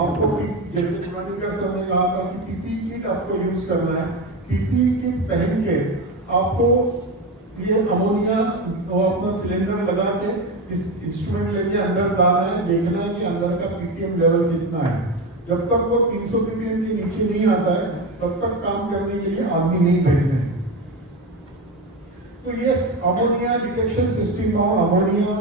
आपको जैसे सर ने कहा था कि पीपीई किट आपको यूज करना है। पीपीई किट पहन के आपको ये अमोनिया और अपना सिलेंडर लगा के इस इंस्ट्रूमेंट लेके अंदर डालना है, देखना है कि अंदर का पीपीएम लेवल कितना है। जब तक वो 300 पीपीएम के नीचे नहीं आता है तब तक काम करने के लिए आदमी नहीं बैठते हैं। तो ये अमोनिया डिटेक्शन सिस्टम और अमोनिया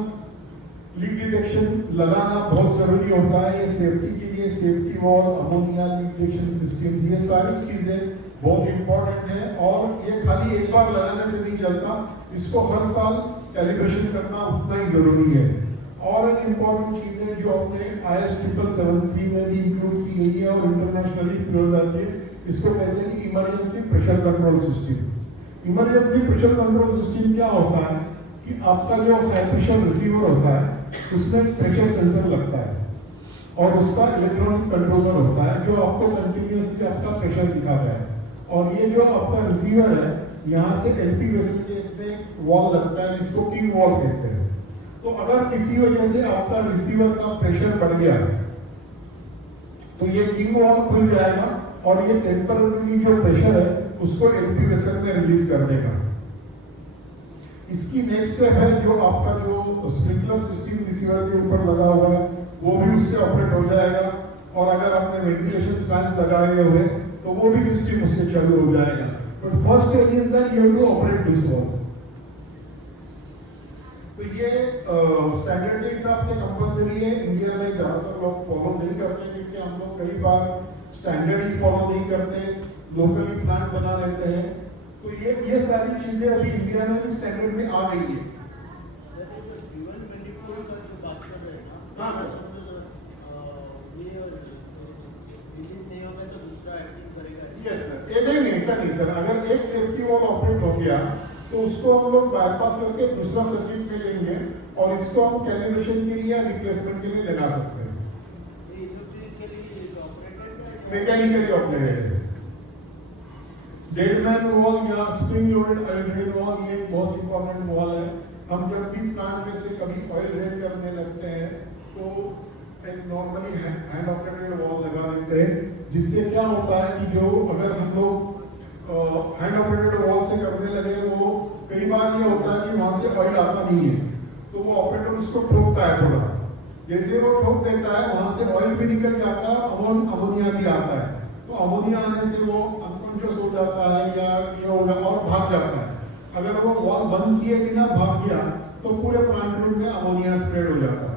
लीक डिटेक्शन लगाना बहुत जरूरी होता है। ये सेफ्टी के लिए safety wall, ammonia leak detection system, ये सारी चीजें बहुत इंपॉर्टेंट है और ये खाली एक बार लगाने से नहीं चलता, इसको हर साल कैलिब्रेशन करना उतना ही जरूरी है। और एक इम्पॉर्टेंट चीज है जो अपने IS 777 में भी इंक्लूड की गई है और इंटरनेशनली प्रयोग इसको कहते हैं कि emergency pressure control system. Emergency pressure control system क्या होता है कि आपका जो हाई प्रेशर रिसीवर होता है उसमें प्रेशर सेंसर लगता है और उसका इलेक्ट्रॉनिक कंट्रोलर होता है जो आपको कंटिन्यूसली आपका प्रेशर दिखाता है। और ये जो आपका रिसीवर है यहाँ से एलपी वेसल के इसमें वॉल लगता है जिसको किंग वॉल कहते हैं। तो अगर किसी वजह से आपका रिसीवर का प्रेशर बढ़ गया तो ये किंग वॉल खुल जाएगा और ये टेम्पररी जो प्रेशर है उसको एलपी वेसल में रिलीज कर देगा। इसकी नेक्स्ट स्टेप है जो आपका जो स्प्रिंकलर सिस्टम रिसीवर के ऊपर लगा हुआ है वो भी उससे ऑपरेट हो जाएगा। और अगर आपने वेंटिलेशन फैंस लगाए हुए तो वो भी सिस्टम उससे चालू हो जाएगा। But first step is that you have to operate this wall. तो ये स्टैंडर्ड के हिसाब से कंपलसरी है। इंडिया में ज्यादातर लोग फॉलो नहीं करते क्योंकि हम लोग कई बार स्टैंडर्ड ही फॉलो नहीं करते, लोकली प्लान बना लेते हैं। तो ये सारी चीजें अभी इंडिया में भी स्टैंडर्ड में आ गई है। हाँ सर, यस सर। ये नहीं ऐसा नहीं सर, अगर एक सेफ्टी वॉल ऑपरेट हो गया तो उसको हम लोग बाईपास करके दूसरा सर्किट में लेंगे और इसको हम कैलिब्रेशन के लिए या रिप्लेसमेंट के लिए लगा सकते हैं। मैकेनिकली ऑपरेटेड है। डेडमैन वॉल या spring loaded oil drain wall ये बहुत इंपॉर्टेंट वॉल है। हम जब भी प्लांट में से कभी ऑयल ड्रेन करने लगते हैं तो एक नॉर्मली हैंड ऑपरेटेड वॉल लगा देते हैं, जिससे क्या होता है कि जो अगर हम लोग हैंड ऑपरेटेड वॉल से करने लगे वो कई बार ये होता है कि वहां से ऑयल आता नहीं है तो वो ऑपरेटर उसको ठोकता है थोड़ा। जैसे वो ठोक देता है वहां से ऑयल भी निकल जाता है, अमोनिया भी आता है। तो अमोनिया आने से वो अनकॉन्शियस हो जाता है या ये होगा और भाग जाता है। अगर वो वॉल बंद किए बिना भाग गया तो पूरे प्लांट रूम में अमोनिया स्प्रेड हो जाता है।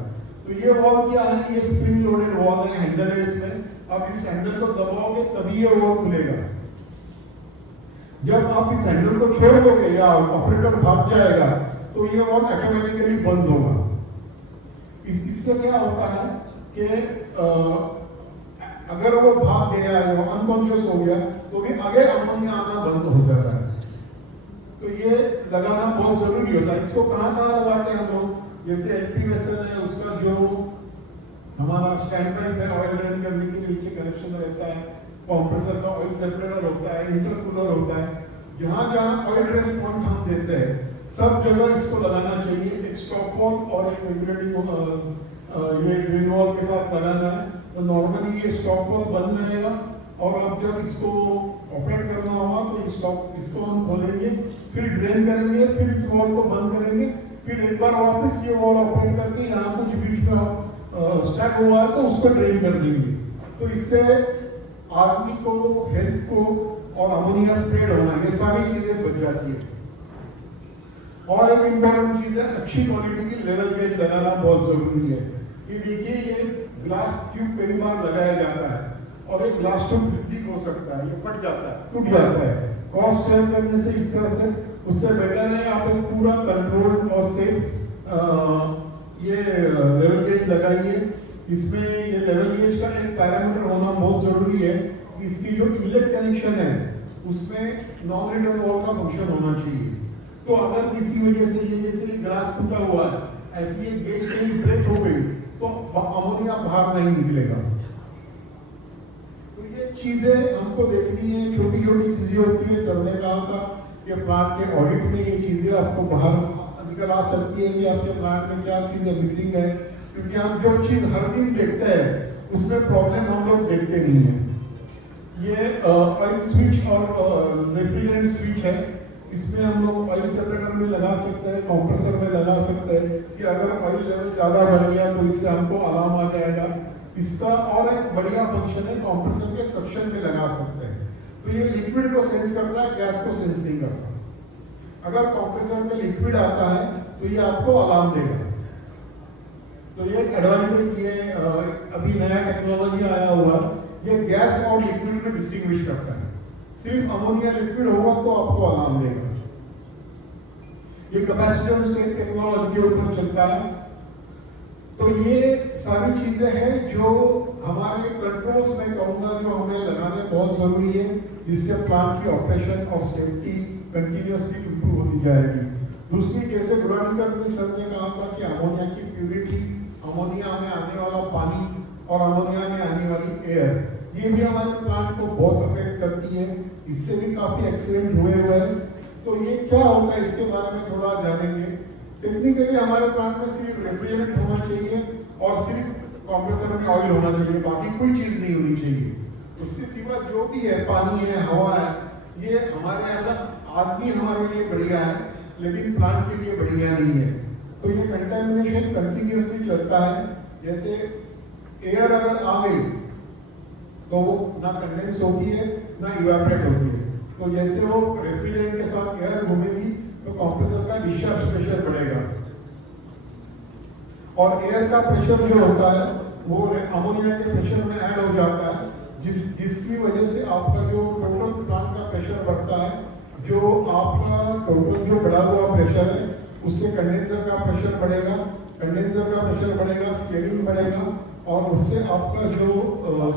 तो ये वॉल क्या है, ये स्प्रिंग लोडेड वॉल है, हैंडल है इसमें। अब इस हैंडल को दबाओगे तभी ये वॉल खुलेगा। जब आप इस हैंडल को छोड़ दोगे या ऑपरेटर भाग जाएगा तो ये वॉल ऑटोमेटिकली बंद होगा। इससे क्या होता है कि अगर वो भाग गया है, वो अनकॉन्शियस हो गया तो भी आगे अमोनिया आना बंद हो जाता है। तो ये लगाना बहुत जरूरी होता है। इसको कहाँ लगाते हैं हम लोग, जैसे एलपी वेसल है उसका जो हमारा स्टैंड पाइप है ऑयल ड्रेन करने के नीचे कनेक्शन रहता है, कंप्रेसर का ऑयल सेपरेटर होता है, इंटरकूलर होता है। जहाँ जहाँ ऑयल ड्रेन पॉइंट हम देते हैं सब जगह इसको लगाना चाहिए। एक स्टॉप वॉल और एक रेगुलेटिंग ये ड्रेन वॉल के साथ लगाना है। तो नॉर्मली ये स्टॉप वॉल बंद रहेगा और अब जब इसको ऑपरेट करना होगा तो इसको हम खोलेंगे, फिर ड्रेन करेंगे, फिर इस वॉल को बंद करेंगे, फिर एक बार वापस ये वॉल ऑपरेट करके यहाँ कुछ बीच में स्टक हुआ है तो उसको ड्रेन कर देंगे। तो इससे आदमी को, हेल्थ को और अमोनिया स्प्रेड होना, ये सारी चीजें बच जाती है। और एक इम्पोर्टेंट चीज है, अच्छी क्वालिटी की लेवल गेज लगाना बहुत जरूरी है। ये देखिए ये ग्लास ट्यूब कई बार लगाया जाता है और एक ग्लास ट्यूब लीक हो सकता है, ये फट जाता है, टूट जाता है। कॉस्ट सेव करने से इस तरह से उससे बेटर है आप एक पूरा कंट्रोल और सेफ ये लेवल गेज लगाइए। इसमें ये लेवल गेज का एक पैरामीटर होना बहुत जरूरी है। इसकी जो इनलेट कनेक्शन है उसमें नॉन रिटर्न वॉल का फंक्शन होना चाहिए। तो अगर किसी वजह से ये जैसे ग्लास टूटा हुआ है, ऐसी गेज कहीं ब्रेक हो गई तो अमोनिया बाहर नहीं निकलेगा। तो ये चीजें हमको देखनी है, छोटी छोटी चीजें होती है। सर ने कहा था कि प्लांट के ऑडिट में ये चीजें आपको बाहर निकल आ सकती है कि आपके प्लांट में क्या चीजें मिसिंग है, क्योंकि हम जो चीज हर दिन देखते हैं उसमें प्रॉब्लम हम लोग देखते नहीं है। ये ऑयल स्विच और रेफ्रिजरेंट स्विच है, इसमें हम लोग ऑयल सेपरेटर में लगा सकते हैं, कंप्रेसर में लगा सकते हैं कि अगर ऑयल लेवल ज़्यादा बढ़ गया तो इससे हमको अलार्म आ जाएगा। इसका और एक बढ़िया फंक्शन है, कंप्रेसर के सक्शन में लगा सकते हैं। तो ये लिक्विड को सेंस करता है, गैस को सेंस नहीं करता। अगर कंप्रेसर में लिक्विड आता है तो ये आपको अलार्म देगा। तो ये एडवांटेज, ये अभी नया टेक्नोलॉजी आया हुआ, ये गैस और लिक्विड में डिस्टिंग्विश करता है। सिर्फ अमोनिया लिक्विड होगा तो आपको अलार्म देगा। ये कैपेसिटर स्टेट टेक्नोलॉजी के ऊपर चलता है। तो ये सारी चीजें हैं जो हमारे कंट्रोल्स में कहूँगा जो हमें लगाने बहुत जरूरी है, जिससे प्लांट की ऑपरेशन और सेफ्टी कंटिन्यूसली इंप्रूव होती जाएगी। दूसरी, जैसे गुरानीकर सर ने कहा था कि अमोनिया की प्यूरिटी, अमोनिया में आने वाला पानी और अमोनिया में आने वाली एयर, ये भी हमारे प्लांट को बहुत अफेक्ट करती है। इससे भी काफी एक्सीडेंट हुए हैं। तो ये क्या होता है इसके बारे में थोड़ा जानेंगे। टेक्निकली हमारे प्लांट में सिर्फ रेफ्रिजरेंट होना चाहिए और सिर्फ कंप्रेसर में ऑयल होना चाहिए, बाकी कोई चीज नहीं होनी चाहिए। उसके सिवा जो भी है, पानी है, हवा है, ये हमारे यहाँ आदमी हमारे लिए बढ़िया है, लेकिन प्लांट के लिए बढ़िया नहीं है। तो ये कंटेमिनेशन कंटिन्यूसली चलता है। जैसे एयर अगर आ गई तो वो ना कंडेंस होती है ना इवेपोरेट होती है। तो जैसे वो रेफ्रिजरेंट के साथ एयर घूमेगी तो कंप्रेसर का डिस्चार्ज प्रेशर बढ़ेगा, और एयर का प्रेशर जो होता है वो अमोनिया के प्रेशर में ऐड हो जाता है, जिसकी वजह से आपका जो टोटल प्लांट का प्रेशर बढ़ता है। जो आपका टोटल जो बढ़ा हुआ प्रेशर है उससे कंडेंसर का प्रेशर बढ़ेगा, कंडेंसर का प्रेशर बढ़ेगा, स्केलिंग बढ़ेगा, और उससे आपका जो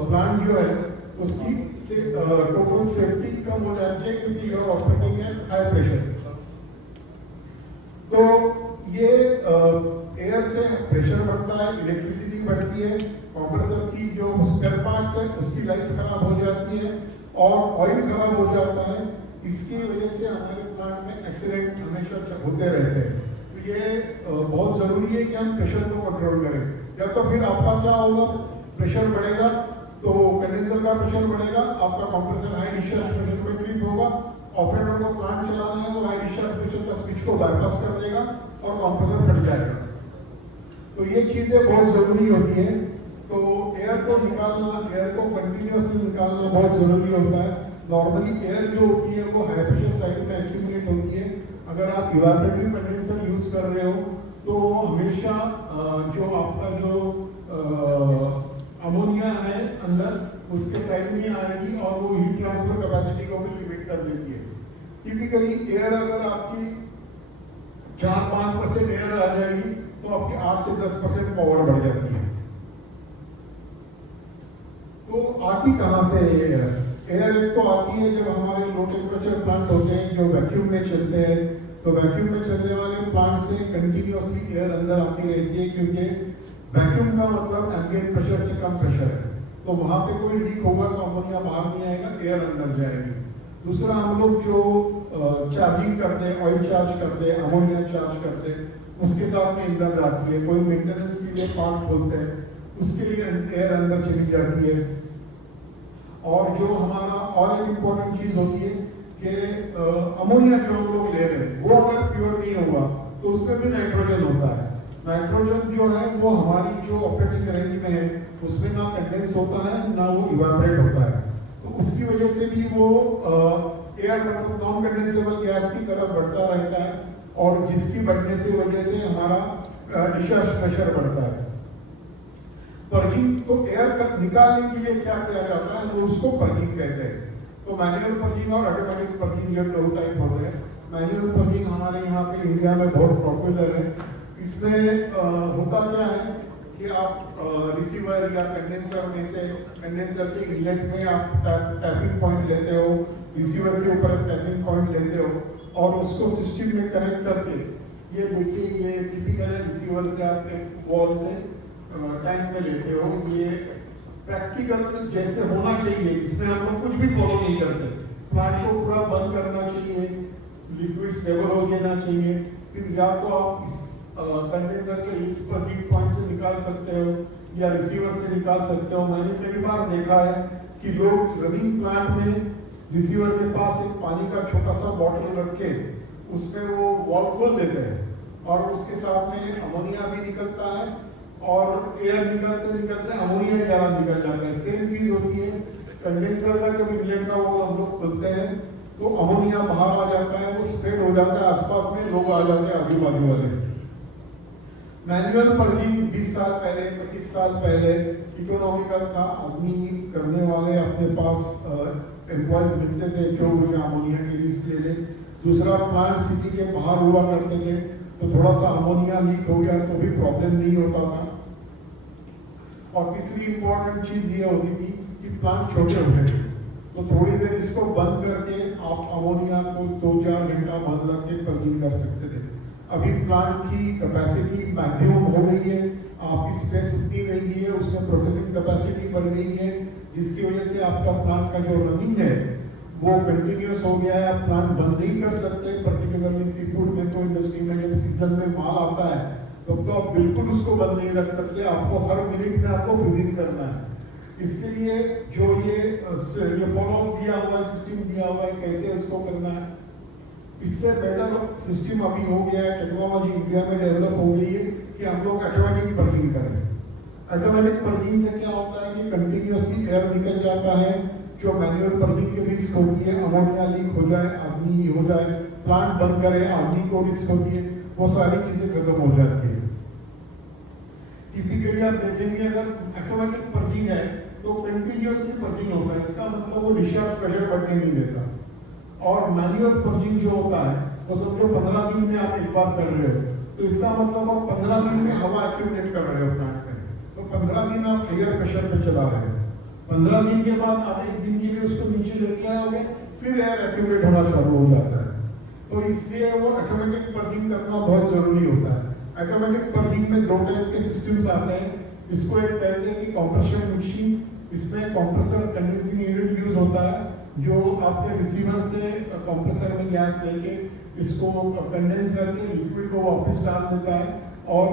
प्लांट जो है उसकी टोटल सेफ्टी कम हो जाती है, क्योंकि you are operating at high pressure. तो ये एयर से प्रेशर बढ़ता है, इलेक्ट्रिसिटी बढ़ती है, कंप्रेसर की जो स्पेयर पार्ट्स है उसकी लाइफ खराब हो जाती है और ऑयल खराब हो जाता है। इसकी वजह से हमारे प्लांट में एक्सीडेंट हमेशा होते रहते हैं। तो ये बहुत जरूरी है कि हम प्रेशर को कंट्रोल करें। या तो फिर आपका क्या होगा, प्रेशर बढ़ेगा तो कंडेंसर का प्रेशर बढ़ेगा, आपका कंप्रेसर हाई डिस्चार्ज प्रेशर पे ट्रिप होगा, ऑपरेटर को प्लांट चलाना है तो हाई डिस्चार्ज प्रेशर का स्विच को बाईपास कर देगा और कंप्रेसर फट जाएगा। तो ये चीजें बहुत जरूरी होती है। तो एयर को निकालना, एयर को कंटिन्यूसली निकालना बहुत जरूरी होता है। नॉर्मली एयर जो होती है वो हाई प्रेशर साइड में एक्यूमुलेट होती है। अगर आप इवेपोरेटिव कंडेंसर यूज कर रहे हो तो हमेशा जो आपका जो अमोनिया है अंदर उसके साइड में आएगी और वो हीट ट्रांसफर कैपेसिटी को भी लिमिट कर देती है। टिपिकली एयर अगर आपकी 4-5% एयर आ जाएगी तो आपकी 8 से 10% पावर बढ़ जाती है। तो आती कहाँ से एयर? एयर एक तो आती है जब हमारे लो टेम्परेचर प्लांट होते हैं जो वैक्यूम में चलते हैं। तो वैक्यूम में चलने वाले प्लांट से कंटिन्यूसली एयर अंदर आती रहती है, क्योंकि वैक्यूम का मतलब एम्बिएंट प्रेशर से कम प्रेशर है। तो वहां पे कोई लीक होगा तो अमोनिया बाहर नहीं आएगा, एयर अंदर जाएगी। दूसरा, हम लोग जो चार्जिंग करते हैं, ऑयल चार्ज करते हैं, अमोनिया चार्ज करते हैं, उसके साथ में अंदर जाती है। कोई मेंटेनेंस के लिए पार्ट खोलते हैं उसके लिए एयर अंदर चली जाती है। और जो हमारा और एक इम्पोर्टेंट चीज होती है कि अमोनिया जो हम लोग ले रहे हैं वो अगर प्योर नहीं होगा तो उसमें भी नाइट्रोजन होता है। नाइट्रोजन जो है वो हमारी जो ऑपरेटिंग रेंज में है उसमें ना कंडेंस होता है ना वो इवेपोरेट होता है। तो उसकी वजह से भी वो एयर मतलब नॉन कंडेंसेबल गैस की तरफ बढ़ता रहता है, और जिसकी बढ़ने से वजह से हमारा डिस्चार्ज प्रेशर बढ़ता है। पर्जिंग को एयर का निकालने के लिए क्या किया जाता है वो उसको पर्जिंग कहते हैं। तो मैनुअल पर्जिंग और ऑटोमेटिक पर्जिंग ये दो टाइप होते हैं। मैनुअल पर्जिंग हमारे यहाँ पे इंडिया में बहुत पॉपुलर है। इसमें होता क्या है कि आप रिसीवर या कंडेंसर में से, कंडेंसर के इनलेट में आप टैपिंग पॉइंट लेते हो, रिसीवर के ऊपर टैपिंग पॉइंट लेते हो और उसको सिस्टम में कनेक्ट करके, ये देखिए ये टिपिकल है, रिसीवर से आप एक वॉल से टैंक में लेते हो। ये प्रैक्टिकल जैसे होना चाहिए, इसमें हम लोग कुछ भी फॉलो नहीं करते। प्लांट को पूरा बंद करना चाहिए, लिक्विड स्टेबल हो जाना चाहिए, फिर या तो आप इस कंडेंसर के इस पर हीट पॉइंट से निकाल सकते हो या रिसीवर से निकाल सकते हो। मैंने कई बार देखा है कि लोग रनिंग प्लांट में रिसीवर के पास एक पानी का छोटा सा बॉटल रख के उसमें वो वॉल खोल देते हैं और उसके साथ में अमोनिया भी निकलता है और एयर निकलते निकलते अमोनिया ज़्यादा निकल जाता है। सेम चीज होती है कंडेंसर का, जब इनलेट का वो हम लोग खोलते हैं तो अमोनिया बाहर आ जाता है, वो स्प्रेड हो जाता है, आसपास में लोग आ जाते हैं आजू बाजू वाले। मैनुअल पर्जिंग 20 साल पहले, 25 साल पहले इकोनॉमिकल था, आदमी करने वाले अपने पास एम्प्लॉयज मिलते थे जो अमोनिया की रिस्क ले ले। दूसरा, प्लांट सिटी के बाहर हुआ करते थे तो थोड़ा सा अमोनिया लीक हो गया तो भी प्रॉब्लम नहीं होता था। और तीसरी इंपॉर्टेंट चीज ये होती थी कि प्लांट छोटे होते थे, तो थोड़ी देर इसको बंद करके आप अमोनिया को 2-4 घंटा बंद रख के पर्जिंग कर सकते थे। अभी प्लांट की कैपेसिटी मैक्सिमम हो गई है, आपकी स्पेस उतनी नहीं है, उसमें प्रोसेसिंग कैपेसिटी बढ़ गई है, जिसकी वजह से आपका प्लांट का जो रनिंग है वो कंटिन्यूस हो गया है। आप प्लांट बंद नहीं कर सकते, पर्टिकुलरली सी फूड में तो इंडस्ट्री में जब सीजन में माल आता है तो आप बिल्कुल उसको बंद नहीं रख सकते, आपको हर मिनट में आपको फ्रीजिंग करना है। इसके लिए जो ये फॉलो दिया हुआ है, सिस्टम दिया हुआ है, कैसे उसको करना है, इससे बेटर सिस्टम अभी हो गया है, टेक्नोलॉजी इंडिया में डेवलप हो गई है कि हम लोग ऑटोमेटिक पर्जिंग करें। ऑटोमेटिक पर्जिंग से क्या होता है कि कंटिन्यूसली एयर निकल जाता है, जो मैनुअल पर्जिंग की रिस्क होती है, अमोनिया लीक हो जाए, आदमी हो जाए, प्लांट बंद करे, आदमी को रिस्क होती है, वो सारी चीजें खत्म हो जाती है। टिपिकली आप देखेंगे अगर ऑटोमेटिक पर्जिंग है तो कंटिन्यूसली पर्जिंग होता है, इसका मतलब वो डिस्चार्ज प्रेशर बढ़ने नहीं देता। और मैनुअल पर्जिंग जो होता है वो समझो 15 दिन में आप एक बार कर रहे हो, तो इसका मतलब आप 15 दिन में हवा एक्यूमुलेट कर रहे हो प्लांट में, तो 15 दिन आप हायर प्रेशर पे चला रहे हो। 15 दिन के बाद आप एक दिन के लिए उसको नीचे लेके आओगे, फिर एयर एक्यूमुलेट होना चालू हो जाता है। तो इसलिए वो ऑटोमेटिक पर्जिंग करना बहुत जरूरी होता है। ऑटोमेटिक पर्जिंग में 2 टाइप के सिस्टम्स आते हैं। इसको एक कहते हैं कि कंप्रेशन मशीन, इसमें कंप्रेसर कंडेंसिंग यूनिट यूज होता है, जो आपके रिसीवर से कंप्रेसर में गैस लेके इसको कंडेंस करके लिक्विड को वापस डाल देता है और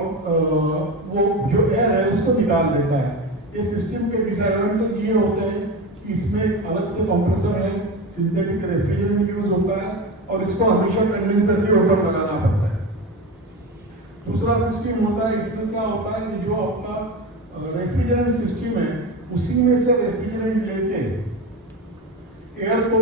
वो जो एयर है उसको निकाल देता है। इस सिस्टम के डिसएडवांटेज ये होते हैं कि इसमें अलग से कंप्रेसर है, सिंथेटिक रेफ्रिजरेंट यूज होता है और इसको हमेशा कंडेंसर के ऊपर लगाना पड़ता है। दूसरा सिस्टम होता है, इसमें क्या होता है कि जो आपका रेफ्रिजरेंट सिस्टम है उसी में से रेफ्रिजरेंट लेके एयर को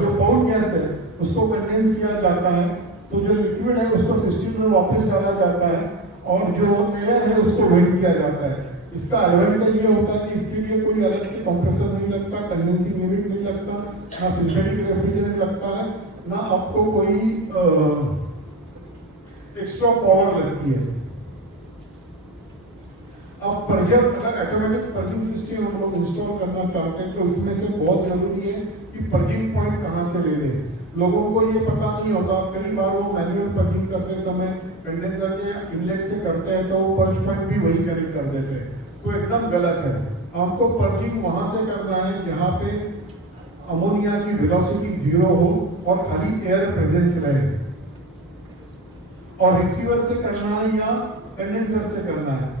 जो फाउल गैस है उसको कंडेंस किया जाता है, तो जो लिक्विड है उसको सिस्टम में वापस डाला जाता है और जो एयर है उसको वेंट किया जाता है। इसका एडवांटेज ये होता है कि इसके लिए कोई अलग से कंप्रेसर नहीं लगता, कंडेंसिंग यूनिट नहीं लगता, ना सिंथेटिक रेफ्रिजरेंट लगता है, ना आपको कोई एक्स्ट्रा पावर लगती है। अब पर्जर अगर ऑटोमेटिक पर्जिंग सिस्टम हम लोग इंस्टॉल करना चाहते हैं तो इसमें से बहुत जरूरी है कि पर्जिंग पॉइंट कहाँ से ले लें। लोगों को ये पता नहीं होता, कई बार वो मैनुअल पर्जिंग करते समय कंडेंसर के इनलेट से करते हैं तो वो पर्ज पॉइंट भी वही कनेक्ट कर देते हैं, तो एकदम गलत है। आपको पर्जिंग वहां से करना है जहाँ पे अमोनिया की वेलोसिटी 0 हो और खाली एयर प्रेजेंस रहे, और रिसीवर से करना है या कंडेंसर से करना है।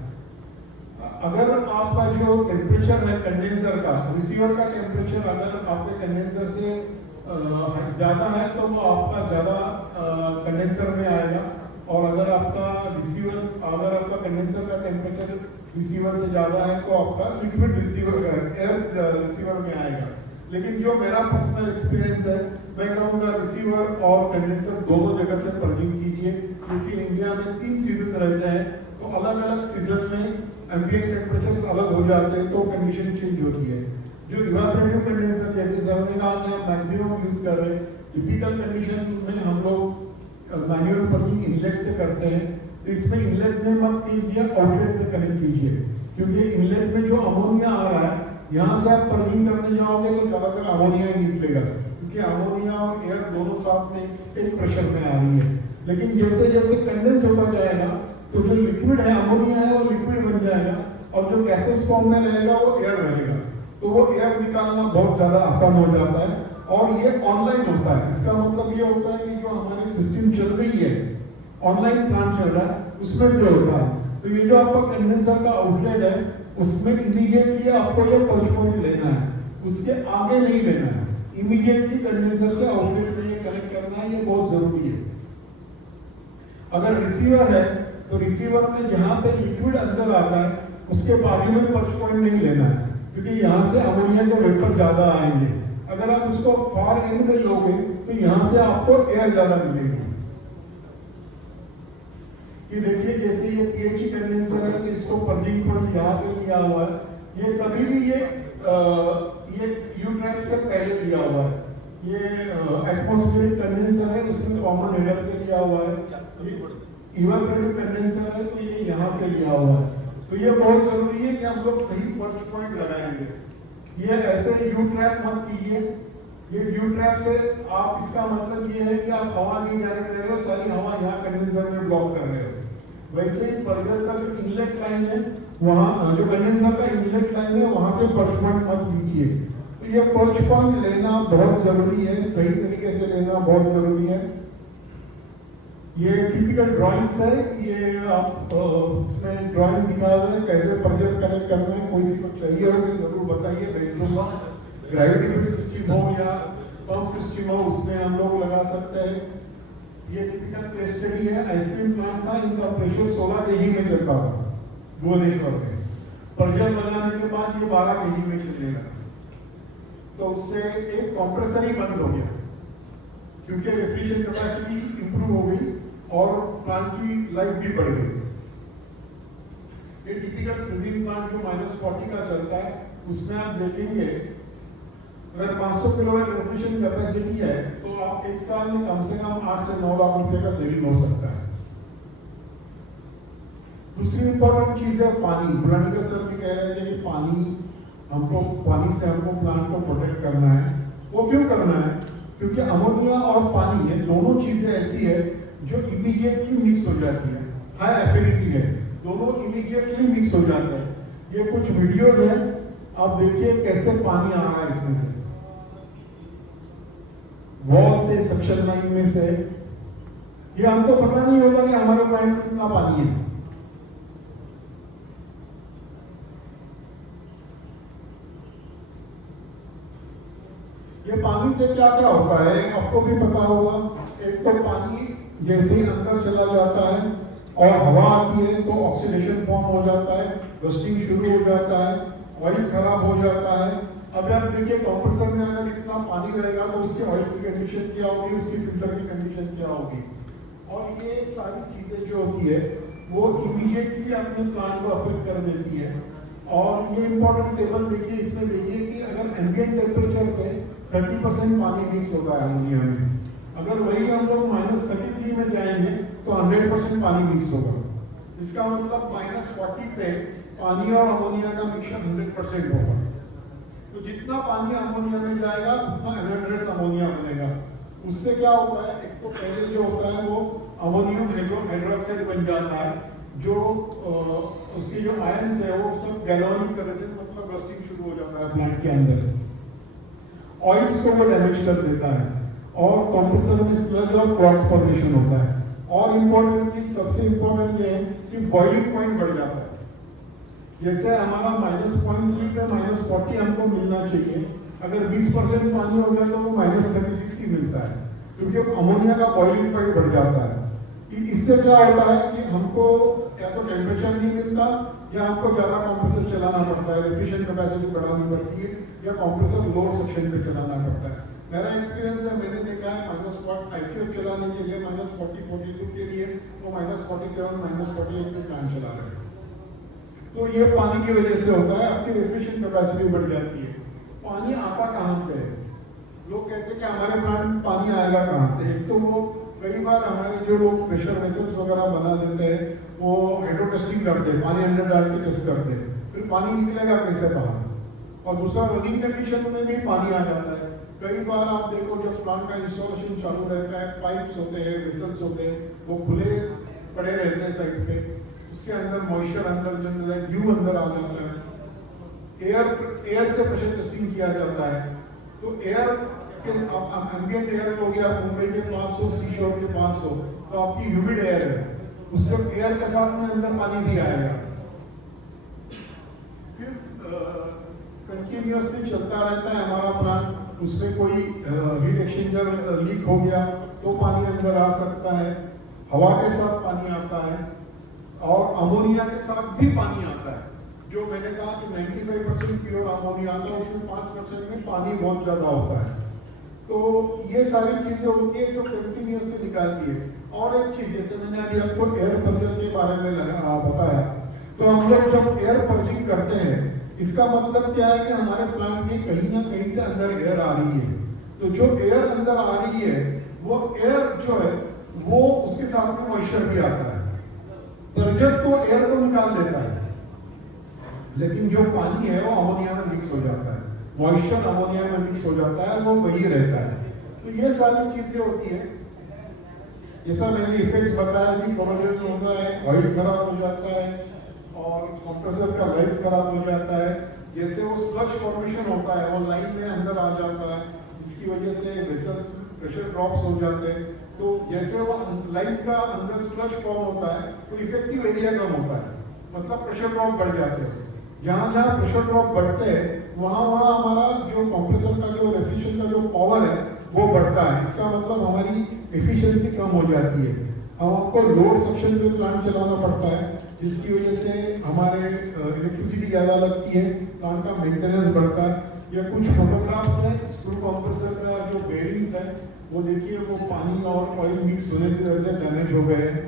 अगर आपका जो टेम्परेचर है कंडेंसर का, रिसीवर का टेम्परेचर अगर आपके कंडेंसर से ज़्यादा है तो वो आपका ज़्यादा कंडेंसर में आएगा, और अगर आपका कंडेंसर का टेम्परेचर रिसीवर से ज़्यादा है तो आपका लिक्विड रिसीवर एयर रिसीवर में आएगा। लेकिन जो मेरा पर्सनल एक्सपीरियंस है, मैं कहूँगा रिसीवर और कंडेंसर दोनों जगह से पर्जिंग कीजिए, क्योंकि इंडिया में 3 सीजन रहते हैं, तो अलग अलग सीजन में एम्बिएंट टेम्परेचर्स अलग हो जाते हैं, तो कंडीशन चेंज होती है। जो इवापोरेटिव कंडेंसर जैसे सर्दिकाल में हम मैक्सिमम यूज कर रहे हैं, टिपिकल कंडीशन में हम लोग मैनुअल पर्जिंग इनलेट से करते हैं, तो इसमें इनलेट में मत कीजिए, आउटलेट में कनेक्ट कीजिए, क्योंकि इनलेट में जो अमोनिया आ रहा है यहाँ से आप पर्जिंग करने जाओगे तो ज्यादातर अमोनिया ही निकलेगा, क्योंकि अमोनिया और एयर दोनों साथ में एक प्रेशर में आ रही है। लेकिन जैसे जैसे कंडेंस होता जाएगा तो जो लिक्विड है अमोनिया है वो लिक्विड बन जाएगा, और जो गैसेस फॉर्म में रहेगा वो एयर रहेगा, तो वो एयर निकालना बहुत ज्यादा आसान हो जाता है। और ये ऑनलाइन होता है, इसका मतलब ये होता है कि जो हमारी सिस्टम चल रही है, ऑनलाइन प्लांट चल रहा है, उसमें से होता है। तो ये जो आपका कंडेंसर का आउटलेट है उसमें इमीडिएटली आपको ये पर्ज पॉइंट लेना है, उसके आगे नहीं लेना है, इमीडिएटली कंडेंसर के आउटलेट में ये कनेक्ट करना है, ये बहुत जरूरी है। अगर रिसीवर है तो रिसीवर में जहां पे लिक्विड अंदर आता है उसके बाजू में पर्ज पॉइंट नहीं लेना है, क्योंकि यहाँ से अमोनिया के वेपर ज्यादा आएंगे। अगर आप उसको फार एंड में लोगे तो यहाँ से आपको एयर ज्यादा मिलेगी। ये देखिए जैसे ये पीएचई कंडेंसर है, तो इसको पर्जिंग पॉइंट यहाँ पे लिया हुआ है, ये कभी भी ये यू ट्रैप से पहले लिया हुआ है। ये एटमॉस्फेरिक कंडेंसर है, उसमें कॉमन हेडर पे लिया हुआ है। इवेपोरेटिव कंडेंसर है तो ये यहाँ से लिया हुआ है। तो तो ये बहुत जरूरी है कि हम लोग सही पर्च पॉइंट लगाएंगे। ये ऐसे यू ट्रैप मत कीजिए। ये यू ट्रैप से आप, इसका मतलब ये है कि आप हवा नहीं जाने दे रहे हो, सारी हवा यहाँ कंडेंसर में ब्लॉक कर रहे हो। वैसे ही पर्जर का जो इनलेट लाइन है, वहाँ जो कंडेंसर का इनलेट लाइन है, वहाँ से पर्च पॉइंट मत लीजिए। तो ये पर्च पॉइंट लेना बहुत जरूरी है, सही तरीके से लेना बहुत जरूरी है। ये टिपिकल ड्राइंग्स है, ये आप इसमें ड्राइंग निकाल रहे हैं कैसे पर्जर कनेक्ट करना है। कोई सी को चाहिए हो तो जरूर बताइए, भेज दूंगा। ग्रेविटी सिस्टम हो या पंप सिस्टम हो, उसमें हम लोग लगा सकते हैं। ये टिपिकल केस स्टडी है। आइसक्रीम प्लांट था, इनका प्रेशर 16 kg में चलता था भुवनेश्वर में। पर्जर लगाने के बाद ये 12 kg में चलने लगा, तो उससे एक कंप्रेसर ही बंद हो गया, क्योंकि रेफ्रिजरेशन कैपेसिटी इंप्रूव हो गई और प्लांट की लाइफ भी बढ़ गई। ये टिपिकल फ्रीजिंग प्लांट जो -40 का चलता है, उसमें आप देखेंगे अगर 500 किलोवाट रेफ्रिजरेशन कैपेसिटी है, तो आप एक साल में कम से कम 8 से 9 लाख रुपए का सेविंग हो सकता है। दूसरी इंपॉर्टेंट चीज है पानी। बुलानीकर सर भी कह रहे थे कि पानी से हमको प्लांट को प्रोटेक्ट करना है। वो क्यों करना है? क्योंकि अमोनिया और पानी, ये दोनों चीजें ऐसी है जो इमीडिएटली मिक्स हो जाती है, हाई एफिनिटी है, दोनों इमीडिएटली मिक्स हो जाते हैं। ये कुछ वीडियोज है, आप देखिए कैसे पानी आ रहा है इसमें से, वॉल से, सक्शन लाइन में से। ये हमको पता नहीं होता कि हमारे प्लांट में कितना पानी है। ये पानी से क्या क्या होता है आपको भी पता होगा। एक तो पानी जैसे ही अंदर चला जाता है और हवा आती है तो ऑक्सीडेशन फॉर्म हो जाता है, रस्टिंग शुरू हो जाता है, ऑयल खराब हो जाता है। अब आप देखिए कंप्रेसर में अगर इतना पानी रहेगा तो उसके ऑयल की कंडीशन क्या होगी, उसकी फिल्टर की कंडीशन क्या होगी। और ये सारी चीजें जो होती है वो इमीडिएटली अपने प्लांट को अफेक्ट कर देती है। और ये इंपॉर्टेंट टेबल देखिए, इसमें देखिए कि अगर एम्बिएंट टेम्परेचर पे 30% पानी मिक्स होता है अमोनिया में, अगर वही हम लोग -33 में जाएंगे तो 100% पानी मिक्स होगा। इसका मतलब -40 पे पानी और अमोनिया का मिक्सचर 100% होगा। तो जितना पानी अमोनिया में जाएगा उतना एनहाइड्रस अमोनिया बनेगा। उससे क्या होता है, एक तो पहले जो होता है वो अमोनियम हाइड्रोक्साइड बन जाता है, जो उसके जो आयंस है वो सब गैल्वेनिक करते हैं, मतलब रस्टिंग शुरू हो जाता है प्लांट के अंदर। ऑयल्स को वो डैमेज कर देता है और कंप्रेसर में स्लग और क्लॉट फॉर्मेशन होता है। और इम्पोर्टेंट चीज, सबसे इम्पोर्टेंट ये है कि बॉइलिंग पॉइंट बढ़ जाता है। जैसे हमारा -0.3 पे -40 हमको मिलना चाहिए, अगर 20% पानी हो गया तो वो -36 ही मिलता है, क्योंकि अमोनिया का बॉइलिंग पॉइंट बढ़ जाता है। इससे क्या होता है कि हमको या तो टेम्परेचर नहीं मिलता या हमको ज्यादा कंप्रेसर चलाना पड़ता है, रेफ्रिजरेशन कैपेसिटी बढ़ानी पड़ती है, या कंप्रेसर लोअर सेक्शन पे चलाना पड़ता है। मेरा एक्सपीरियंस है, मैंने देखा है -40 चलाने के लिए, -40-42 के लिए वो -47 -48 पे प्लांट चला रहे हैं। तो ये पानी की वजह से होता है, आपकी रेफ्रिजरेशन कैपेसिटी बढ़ जाती है। पानी आता कहाँ से है? लोग कहते हैं कि हमारे प्लांट में पानी आएगा कहाँ से। एक तो वो कई बार हमारे जो लोग प्रेशर वेसल्स वगैरह बना देते हैं, वो हाइड्रो टेस्टिंग करते हैं, पानी अंदर डाल के टेस्ट करते हैं, फिर पानी निकलेगा कैसे बाहर। और दूसरा, रनिंग कंडीशन में भी पानी आ जाता है। कई बार आप देखो जब प्लांट का इंस्टॉलेशन चालू रहता है, पाइप्स होते हैं, वेसल्स होते हैं, वो खुले पड़े रहते हैं साइड पे, उसके अंदर मॉइस्चर अंदर जम जाता है, ड्यू अंदर आ जाता है। एयर से प्रेशर टेस्टिंग किया जाता है, तो एयर एम्बिएंट एयर हो गया, मुंबई के पास हो, सी शोर के पास हो, तो आपकी ह्यूमिड एयर है, उससे एयर के साथ में अंदर पानी भी आएगा। फिर कंटिन्यूअसली चलता रहता है हमारा प्लांट, उसमें कोई हीट एक्सचेंजर लीक हो गया तो पानी अंदर आ सकता है, हवा के साथ पानी आता है और अमोनिया के साथ भी पानी आता है। जो मैंने कहा कि 95% प्योर अमोनिया आता है, उसमें 5% में पानी बहुत ज्यादा होता है। तो ये सारी चीजें होती है जो कंटिन्यूअसली निकालती है। और एक चीज, जैसे मैंने अभी आपको एयर पर्जर के बारे में बताया, तो हम लोग जब एयर पर्जिंग करते हैं, इसका मतलब क्या है कि हमारे प्लांट में कहीं ना कहीं से अंदर एयर आ रही है। तो जो एयर अंदर आ रही है, वो एयर जो है वो उसके साथ में मॉइस्चर भी आता है। पर्जर तो एयर को निकाल देता है, लेकिन जो पानी है वो अमोनिया में मिक्स हो जाता है, मॉइस्चर अमोनिया में मिक्स हो जाता है, वो वही रहता है। तो ये सारी चीजें होती है। जैसा मैंने इफेक्ट बताया कि कोरोजन होता है, ऑयल खराब हो जाता है और कंप्रेसर का लाइफ खराब हो जाता है। जैसे वो स्लज फॉर्मेशन होता है, वो लाइन में अंदर आ जाता है, जिसकी वजह से वेसल्स प्रेशर ड्रॉप्स हो जाते हैं। तो जैसे वो लाइन का अंदर स्लज फॉर्म होता है तो इफेक्टिव एरिया कम होता है, मतलब प्रेशर ड्रॉप बढ़ जाते हैं। जहाँ जहाँ प्रेशर ड्रॉप बढ़ते हैं वहाँ वहाँ हमारा जो कंप्रेसर का जो रेफ्रिजरेशन का जो पावर है वो बढ़ता है। इसका मतलब हमारी एफिशिएंसी कम हो जाती है। हमको लोड सेक्शन पे प्लांट चलाना पड़ता है, जिसकी वजह से हमारे इलेक्ट्रिसिटी ज़्यादा लगती है, प्लांट का मेंटेनेंस बढ़ता है। या कुछ फोटोग्राफ्स हैं स्क्रू कंप्रेसर का जो बेयरिंग्स है, वो देखिए वो पानी और ऑयल मिक्स होने से वजह से डैमेज हो गए हैं।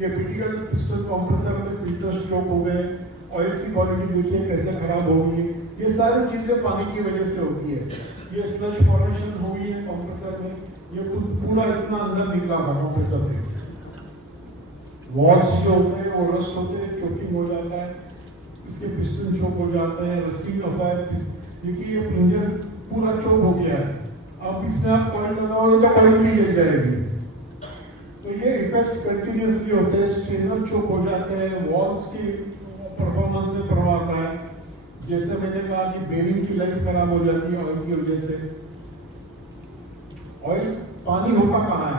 ये क्रिटिकल पिस्टन कंप्रेसर में फिल्टर स्ट्रोक हो गए, ऑयल की क्वालिटी देखिए कैसे खराब हो गई। ये सारी चीजें पानी की वजह से होती है। ये स्लज फॉर्मेशन हुई है कंप्रेसर में, ये पूरा इतना अंदर निकला था कंप्रेसर में। वॉल्स जो होते हैं वो रस्ट होते हैं, चोकिंग हो जाता है, इसके पिस्टन चोक हो जाते हैं, रस्टिंग होता है। देखिए ये प्लंजर पूरा चोक हो गया है। अब इसमें आप ऑयल लगाओगे तो ऑयल भी जल जाएगी। तो ये इफेक्ट्स कंटिन्यूसली होते हैं, स्ट्रेनर चोक हो जाते हैं, वॉल्स की परफॉर्मेंस में प्रभाव आता है। जैसे मैंने कहा कि बेरिंग की लाइफ खराब हो जाती है ऑयल की वजह से। ऑयल पानी होता कहाँ है?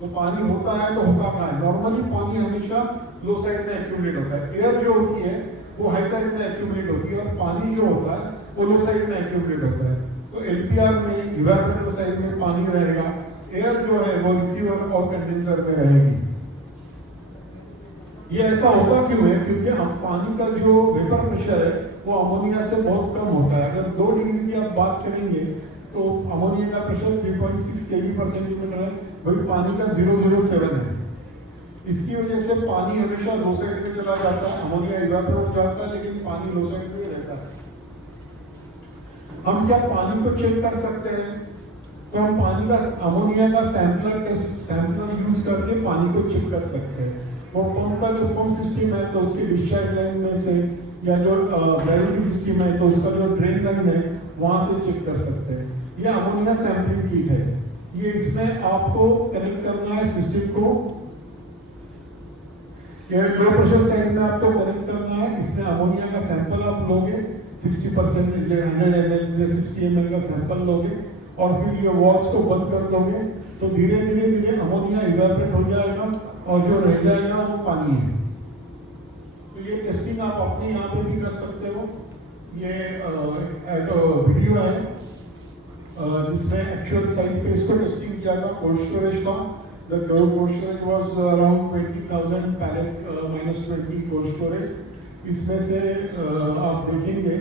तो पानी होता है तो होता कहाँ है? नॉर्मली पानी हमेशा लो साइड में एक्यूमुलेट होता है। एयर जो होती है वो हाई साइड में एक्यूमुलेट होती है और पानी जो होता है वो लो साइड में एक्यूमुलेट होता है। तो एलपीआर में इवेपोरेटर साइड में पानी रहेगा, एयर जो है वो रिसीवर और कंडेंसर में रहेगी। ये ऐसा होता क्यों है? क्योंकि हम पानी का जो वेपर प्रेशर है वो अमोनिया से बहुत कम होता है। अगर 2 डिग्री की आप बात करेंगे तो अमोनिया का प्रेशर 3.6 kg per centimeter है, वही पानी का 007 है। इसकी वजह से पानी हमेशा लो साइड में चला जाता है, अमोनिया इवेपोरेट हो जाता है, लेकिन पानी लो साइड में रहता है। हम क्या पानी को चेक कर सकते हैं? तो हम पानी का अमोनिया का सैंपलर यूज करके पानी को चेक कर सकते हैं। वो पंप का जो पंप सिस्टम है तो उसके डिस्चार्ज लाइन में से, या जो ग्रेविटी सिस्टम है तो उसका जो ड्रेन लाइन है वहां से चेक कर सकते हैं। ये अमोनिया सैंपलिंग किट है। ये इसमें आपको कनेक्ट करना है सिस्टम को, लो प्रेशर साइड में आपको कनेक्ट करना है। इसमें अमोनिया का सैंपल आप लोगे 60% 100 ml से 60 ml का सैंपल लोगे और फिर ये वॉल्स को बंद कर दोगे तो धीरे धीरे अमोनिया इवेपोरेट हो जाएगा और जो रह जाएगा वो पानी है। तो ये टेस्टिंग आप अपने यहाँ पे भी कर सकते हो। ये एक वीडियो है जिसमें एक्चुअल साइट पे इसको टेस्टिंग किया था। कोल्ड स्टोरेज था, the cold storage was around 20,000 pallet -20 cold storage. इसमें से आप देखेंगे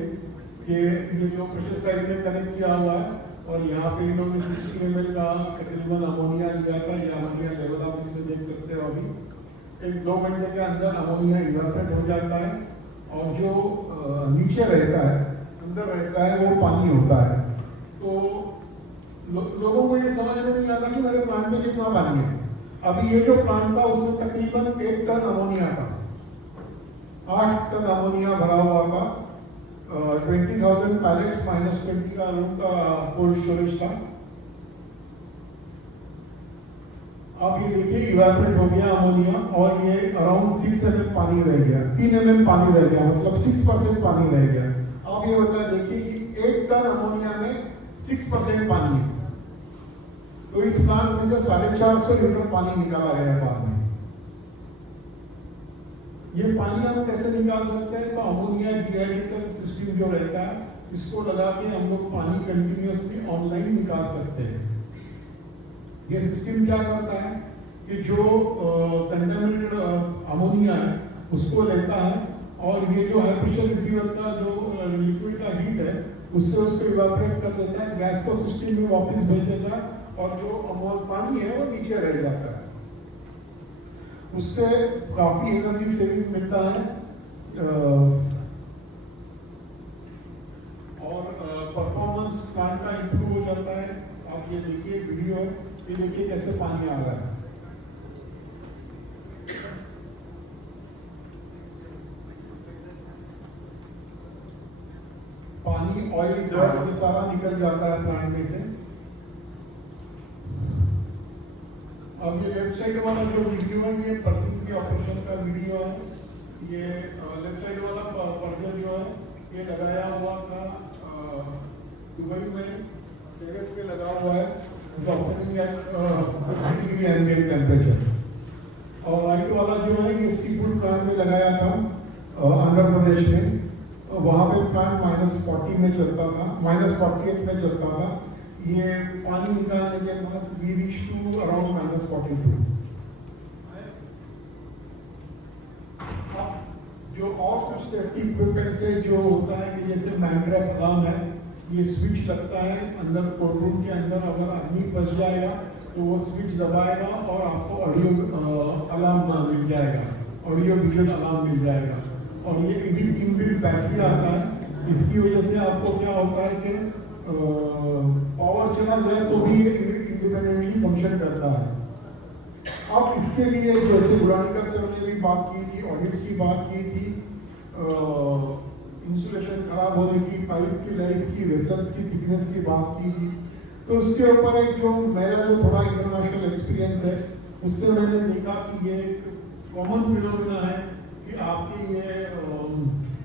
कि ये जो प्रेशर साइड में कनेक्ट किया हुआ है और यहाँ पे इन्होंने 60 ml का तकरीबन अमोनिया लिया था। ये अमोनिया लेवल आप इसमें देख सकते हो। अभी 1-2 घंटे के अंदर अमोनिया इवेपोरेट हो जाता है और जो नीचे रहता है, अंदर रहता है, वो पानी होता है। तो लोगों को ये समझ में नहीं आता कि मेरे प्लांट में कितना पानी है। अभी ये जो प्लांट था उसमें तकरीबन 1 टन अमोनिया था, 8 टन अमोनिया भरा हुआ था। 20,000 पैलेट्स -20 का रूम का कोल्ड स्टोरेज था। आप ये देखिए इवेपोरेट हो गया अमोनिया और ये अराउंड 6 ml पानी रह गया, 3 ml पानी रह गया, मतलब 6% पानी रह गया। आप ये बता देखिए कि 1 टन अमोनिया में 6% पानी है। तो इस प्लांट में से 450 लीटर पानी निकाला गया बाद में। ये पानी हम कैसे निकाल सकते हैं? तो अमोनिया डिहाइड्रेटर सिस्टम जो रहता है इसको लगा के हम लोग पानी कंटिन्यूअसली ऑनलाइन निकाल सकते हैं। ये सिस्टम क्या करता है कि जो कंटेमिनेटेड अमोनिया है उसको लेता है और ये जो हाई प्रेशर रिसीवर का जो लिक्विड का हीट है उससे उसको इवेपोरेट कर देता है, गैस को सिस्टम में वापस भेज देता है और जो पानी है वो नीचे रह जाता है। उससे काफी एनर्जी सेविंग मिलता है और परफॉर्मेंस प्लांट का इंप्रूव हो जाता है। आप ये देखिए वीडियो, ये देखिए कैसे पानी आ रहा है। पानी, ऑयल, डर्ट ये सारा निकल जाता है प्लांट में से। अब ये लेफ्ट साइड वाला जो वीडियो है ये बर्थिंग के ऑपरेशन का वीडियो है। ये लेफ्ट साइड वाला पर्दा जो है ये लगाया हुआ था दुबई में, टेरेस पे लगा हुआ है, opening eight 20 degree ambient temperature. और राइट वाला जो है ये सीफूड प्लांट में लगाया था आंध्र प्रदेश में, वहाँ पे प्लांट -40 में चलता था, -48 में चलता था। ये पानी निकालने के बाद वी रीच टू अराउंड -42। जो और कुछ सेफ्टी इक्विपमेंट से जो होता है कि जैसे मैंड्रैप अलार्म है, ये स्विच लगता है अंदर कोर्ट रूम के अंदर, अगर आदमी फंस जाएगा तो वो स्विच दबाएगा और आपको ऑडियो अलार्म मिल जाएगा, ऑडियो विजुअल अलार्म मिल जाएगा। और ये इनबिल्ट बैटरी आता है, इसकी वजह से आपको क्या होता है कि पावर चला जाए तो भी ये इंडिपेंडेंटली फंक्शन करता है। अब इसके लिए जैसे गुरानीकर सर ने भी बात की थी, ऑडिट की बात की थी, इंसुलेशन खराब होने की, पाइप की लाइफ की, वेसल्स की थिकनेस की बात की थी। तो उसके ऊपर एक जो मेरा जो थोड़ा इंटरनेशनल एक्सपीरियंस है उससे मैंने देखा कि ये कॉमन फिनोमेना है कि आपके ये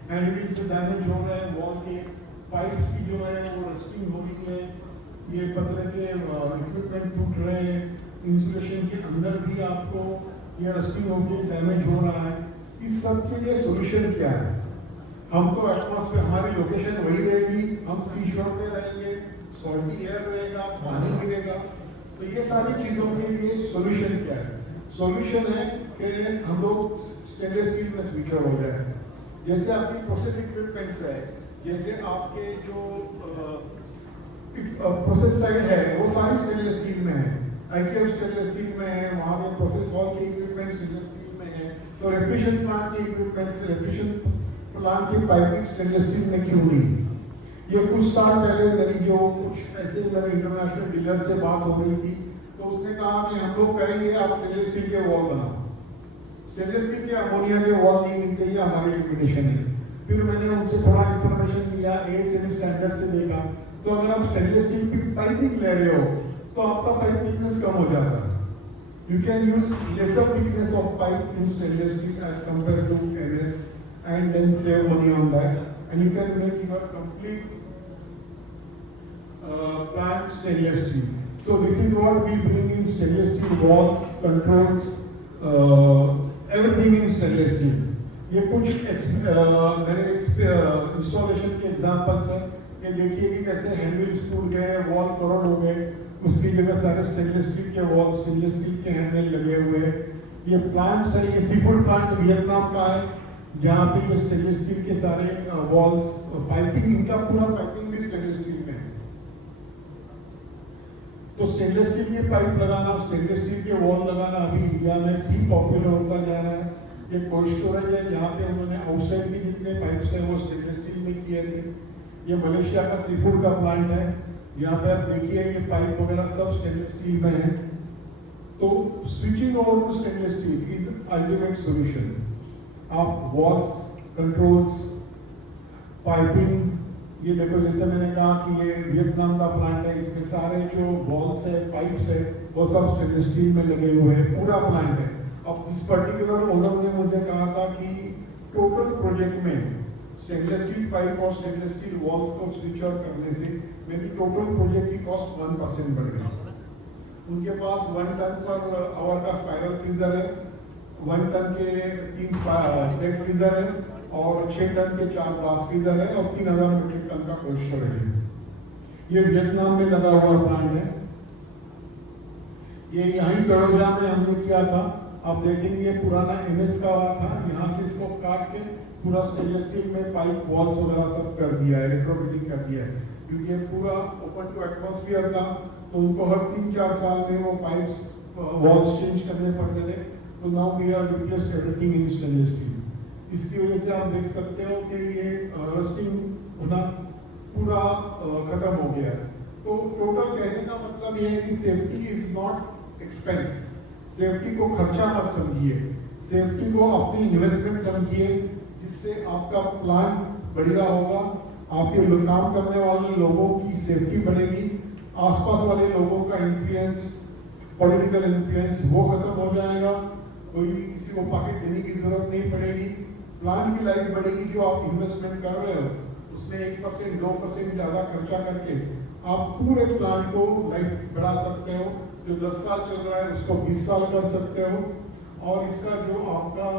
हैंडल से डैमेज हो रहे हैं, वॉल के पाइप्स की जो है वो रस्टिंग हो रही है, ये पतले के इक्विपमेंट टूट रहे हैं, इंसुलेशन के अंदर भी आपको ये रस्टिंग होकर डैमेज हो रहा है। इस सब के लिए सोल्यूशन क्या है? हम तो एटमॉस्फेयर, हमारी लोकेशन वही रहेगी, हम सी शोर पे रहेंगे, सॉल्टी एयर रहेगा, पानी गिरेगा, तो ये सारी चीज़ों के लिए सोल्यूशन क्या है? सोल्यूशन है कि हम लोग स्टेनलेस स्टील में स्विच हो जाए। जैसे आपकी प्रोसेस इक्विपमेंट्स है, जैसे आपके जो प्रोसेस साइड है वो सारी स्टेनलेस स्टील में है, आईकेएफ स्टेनलेस स्टील में है, वहाँ पे प्रोसेस हॉल के इक्विपमेंट स्टेनलेस स्टील में है, तो रेफ्रिजरेशन प्लांट के इक्विपमेंट्स, रेफ्रिजरेशन प्लांट की पाइपिंग स्टेनलेस स्टील में क्यों नहीं? ये कुछ साल पहले मेरी जो कुछ ऐसे मेरे इंटरनेशनल डीलर से बात हो रही थी, तो उसने कहा कि हम लोग करेंगे, आप स्टेनलेस स्टील के वॉल बनाओ। स्टेनलेस स्टील के अमोनिया के वॉल नहीं मिलते, ये हमारी लिमिटेशन है। फिर मैंने उनसे थोड़ा इंफॉर्मेशन लिया, ASME स्टैंडर्ड से देखा, तो अगर आप स्टेनलेस स्टील की पाइपिंग ले रहे हो तो आपका पाइप थिकनेस कम हो जाता है। You can use lesser thickness of pipe in stainless steel as compared to MS and then save money on that, and you can make your complete plant stainless steel. So this is what we bring in stainless steel walls, controls, everything in stainless steel. ये कुछ मेरे installation के examples हैं। ये देखिए कि कैसे handles टूट गए, वॉल करोड़ हो गए, उसकी जगह सारे स्टेनलेस स्टील के वॉल, स्टेनलेस स्टील के हैंडल लगे हुए हैं। ये प्लांट है, ये सीफूड प्लांट वियतनाम का है, जहाँ पे ये स्टेनलेस स्टील के सारे वॉल्स, पाइपिंग, इनका पूरा पाइपिंग भी स्टेनलेस स्टील में है। तो स्टेनलेस स्टील के पाइप लगाना, स्टेनलेस स्टील के वॉल लगाना अभी इंडिया में भी पॉपुलर होता जा रहा है। ये कोल्ड स्टोरेज है जहाँ पे उन्होंने आउटसाइड के जितने पाइप्स हैं वो स्टेनलेस स्टील में किए थे। ये मलेशिया का सीफूड का प्लांट है, यहाँ पे आप देखिए ये पाइप वगैरह सब स्टेनलेस स्टील में है। तो switching over to stainless steel is ultimate solution. आप वॉल्स, कंट्रोल्स, पाइपिंग, ये देखो जैसे मैंने कहा कि ये वियतनाम का प्लांट है, इसमें सारे जो वॉल्स है, पाइप्स है, वो सब स्टेनलेस स्टील में लगे हुए हैं, पूरा प्लांट है। अब इस पर्टिकुलर ओनर ने मुझे कहा था कि टोटल प्रोजेक्ट में स्टेनलेस स्टील पाइप और स्टेनलेस स्टील वॉल्स को स्विच ऑफ करने से मेरी टोटल प्रोजेक्ट की कॉस्ट 1% बढ़ गई। उनके पास 1 टन पर आवर का स्पाइरल फ्रीजर है, 1 टन के 3 प्लेट फ्रीजर है और 6 टन के 4 ग्लास फ्रीजर है और 3000 मीट्रिक टन का कोल्ड स्टोरेज है। ये वियतनाम में लगा हुआ प्लांट है। ये यहीं तड़ोजा में हमने किया था। आप देखेंगे पुराना MS का था, यहाँ से इसको काट के पूरा स्टेनलेस स्टील में पाइप वॉल्स वगैरह सब कर दिया है, रेट्रोफिटिंग कर दिया है, क्योंकि ये पूरा ओपन टू एटमॉस्फेयर था, तो उनको हर 3-4 साल में वो पाइप्स वॉल्स चेंज करने पड़ते थे। तो now we are replaced everything in stainless steel. इसकी वजह से आप देख सकते हो कि ये रस्टिंग होना पूरा खत्म हो गया है। तो टोटल कहने का मतलब ये है कि safety is not expense. Safety को खर्चा मत समझिए, सेफ्टी को अपनी इन्वेस्टमेंट समझिए, जिससे आपका प्लांट बढ़िया होगा, आपके काम करने वाले लोगों की सेफ्टी बढ़ेगी, आसपास वाले लोगों का इन्फ्लुएंस, पॉलिटिकल इन्फ्लुएंस वो खत्म हो जाएगा, कोई किसी को पॉकेट देने की जरूरत नहीं पड़ेगी, प्लान की लाइफ बढ़ेगी। जो आप इन्वेस्टमेंट कर रहे हो उसमें 1% 2% ज़्यादा खर्चा करके आप पूरे प्लान को लाइफ बढ़ा सकते हो। जो 10 साल चल रहा है उसको 20 साल कर सकते हो, और इसका जो आपका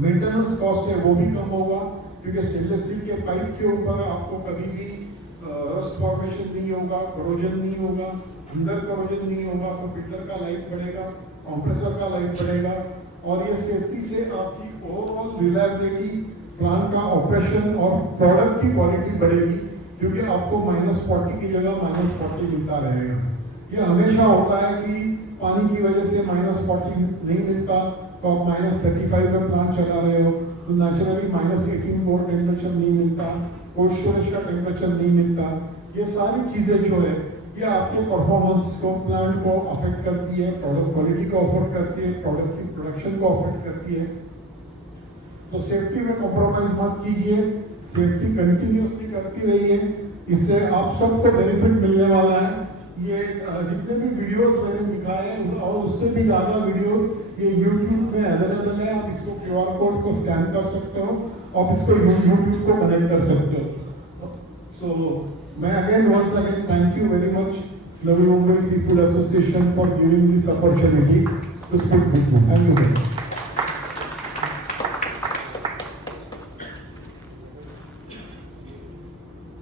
मेंटेनेंस कॉस्ट है वो भी कम होगा, क्योंकि स्टेनलेस स्टील के पाइप के ऊपर आपको कभी भी रस्ट फॉर्मेशन नहीं होगा, करोजन नहीं होगा, अंदर करोजन नहीं होगा, तो फिल्टर का लाइफ बढ़ेगा, कंप्रेसर का लाइफ बढ़ेगा, और ये सेफ्टी से आपकी ओवरऑल रिलायबिलिटी, प्लान का ऑपरेशन और प्रोडक्ट की क्वालिटी बढ़ेगी, क्योंकि आपको -40 की जगह -40 मिलता रहेगा। ये हमेशा होता है कि पानी की वजह से -40 नहीं मिलता, तो आप -35 में प्लान चला रहे हो तो नेचुरली -18 बोर्ड टेम्परेचर नहीं मिलता, कोल्ड स्टोरेज का टेम्परेचर नहीं मिलता। ये सारी चीज़ें जो है ये आपके परफॉर्मेंस को, प्लान को अफेक्ट करती है, प्रोडक्ट क्वालिटी को अफेक्ट करती है, प्रोडक्ट की प्रोडक्शन को अफेक्ट करती है। तो सेफ्टी में कॉम्प्रोमाइज मत कीजिए, सेफ्टी कंटिन्यूसली करती रहिए, इससे आप सबको बेनिफिट मिलने वाला है। ये जितने भी वीडियोस मैंने दिखाए हैं और उससे भी ज़्यादा वीडियोस ये YouTube में अवेलेबल है। आप इसको QR कोड को स्कैन कर सकते हो, आप इसको YouTube को कनेक्ट कर सकते हो। सो मैं once again thank you very much Navi Mumbai Seafood Association for giving this opportunity to speak with you. Thank you, sir.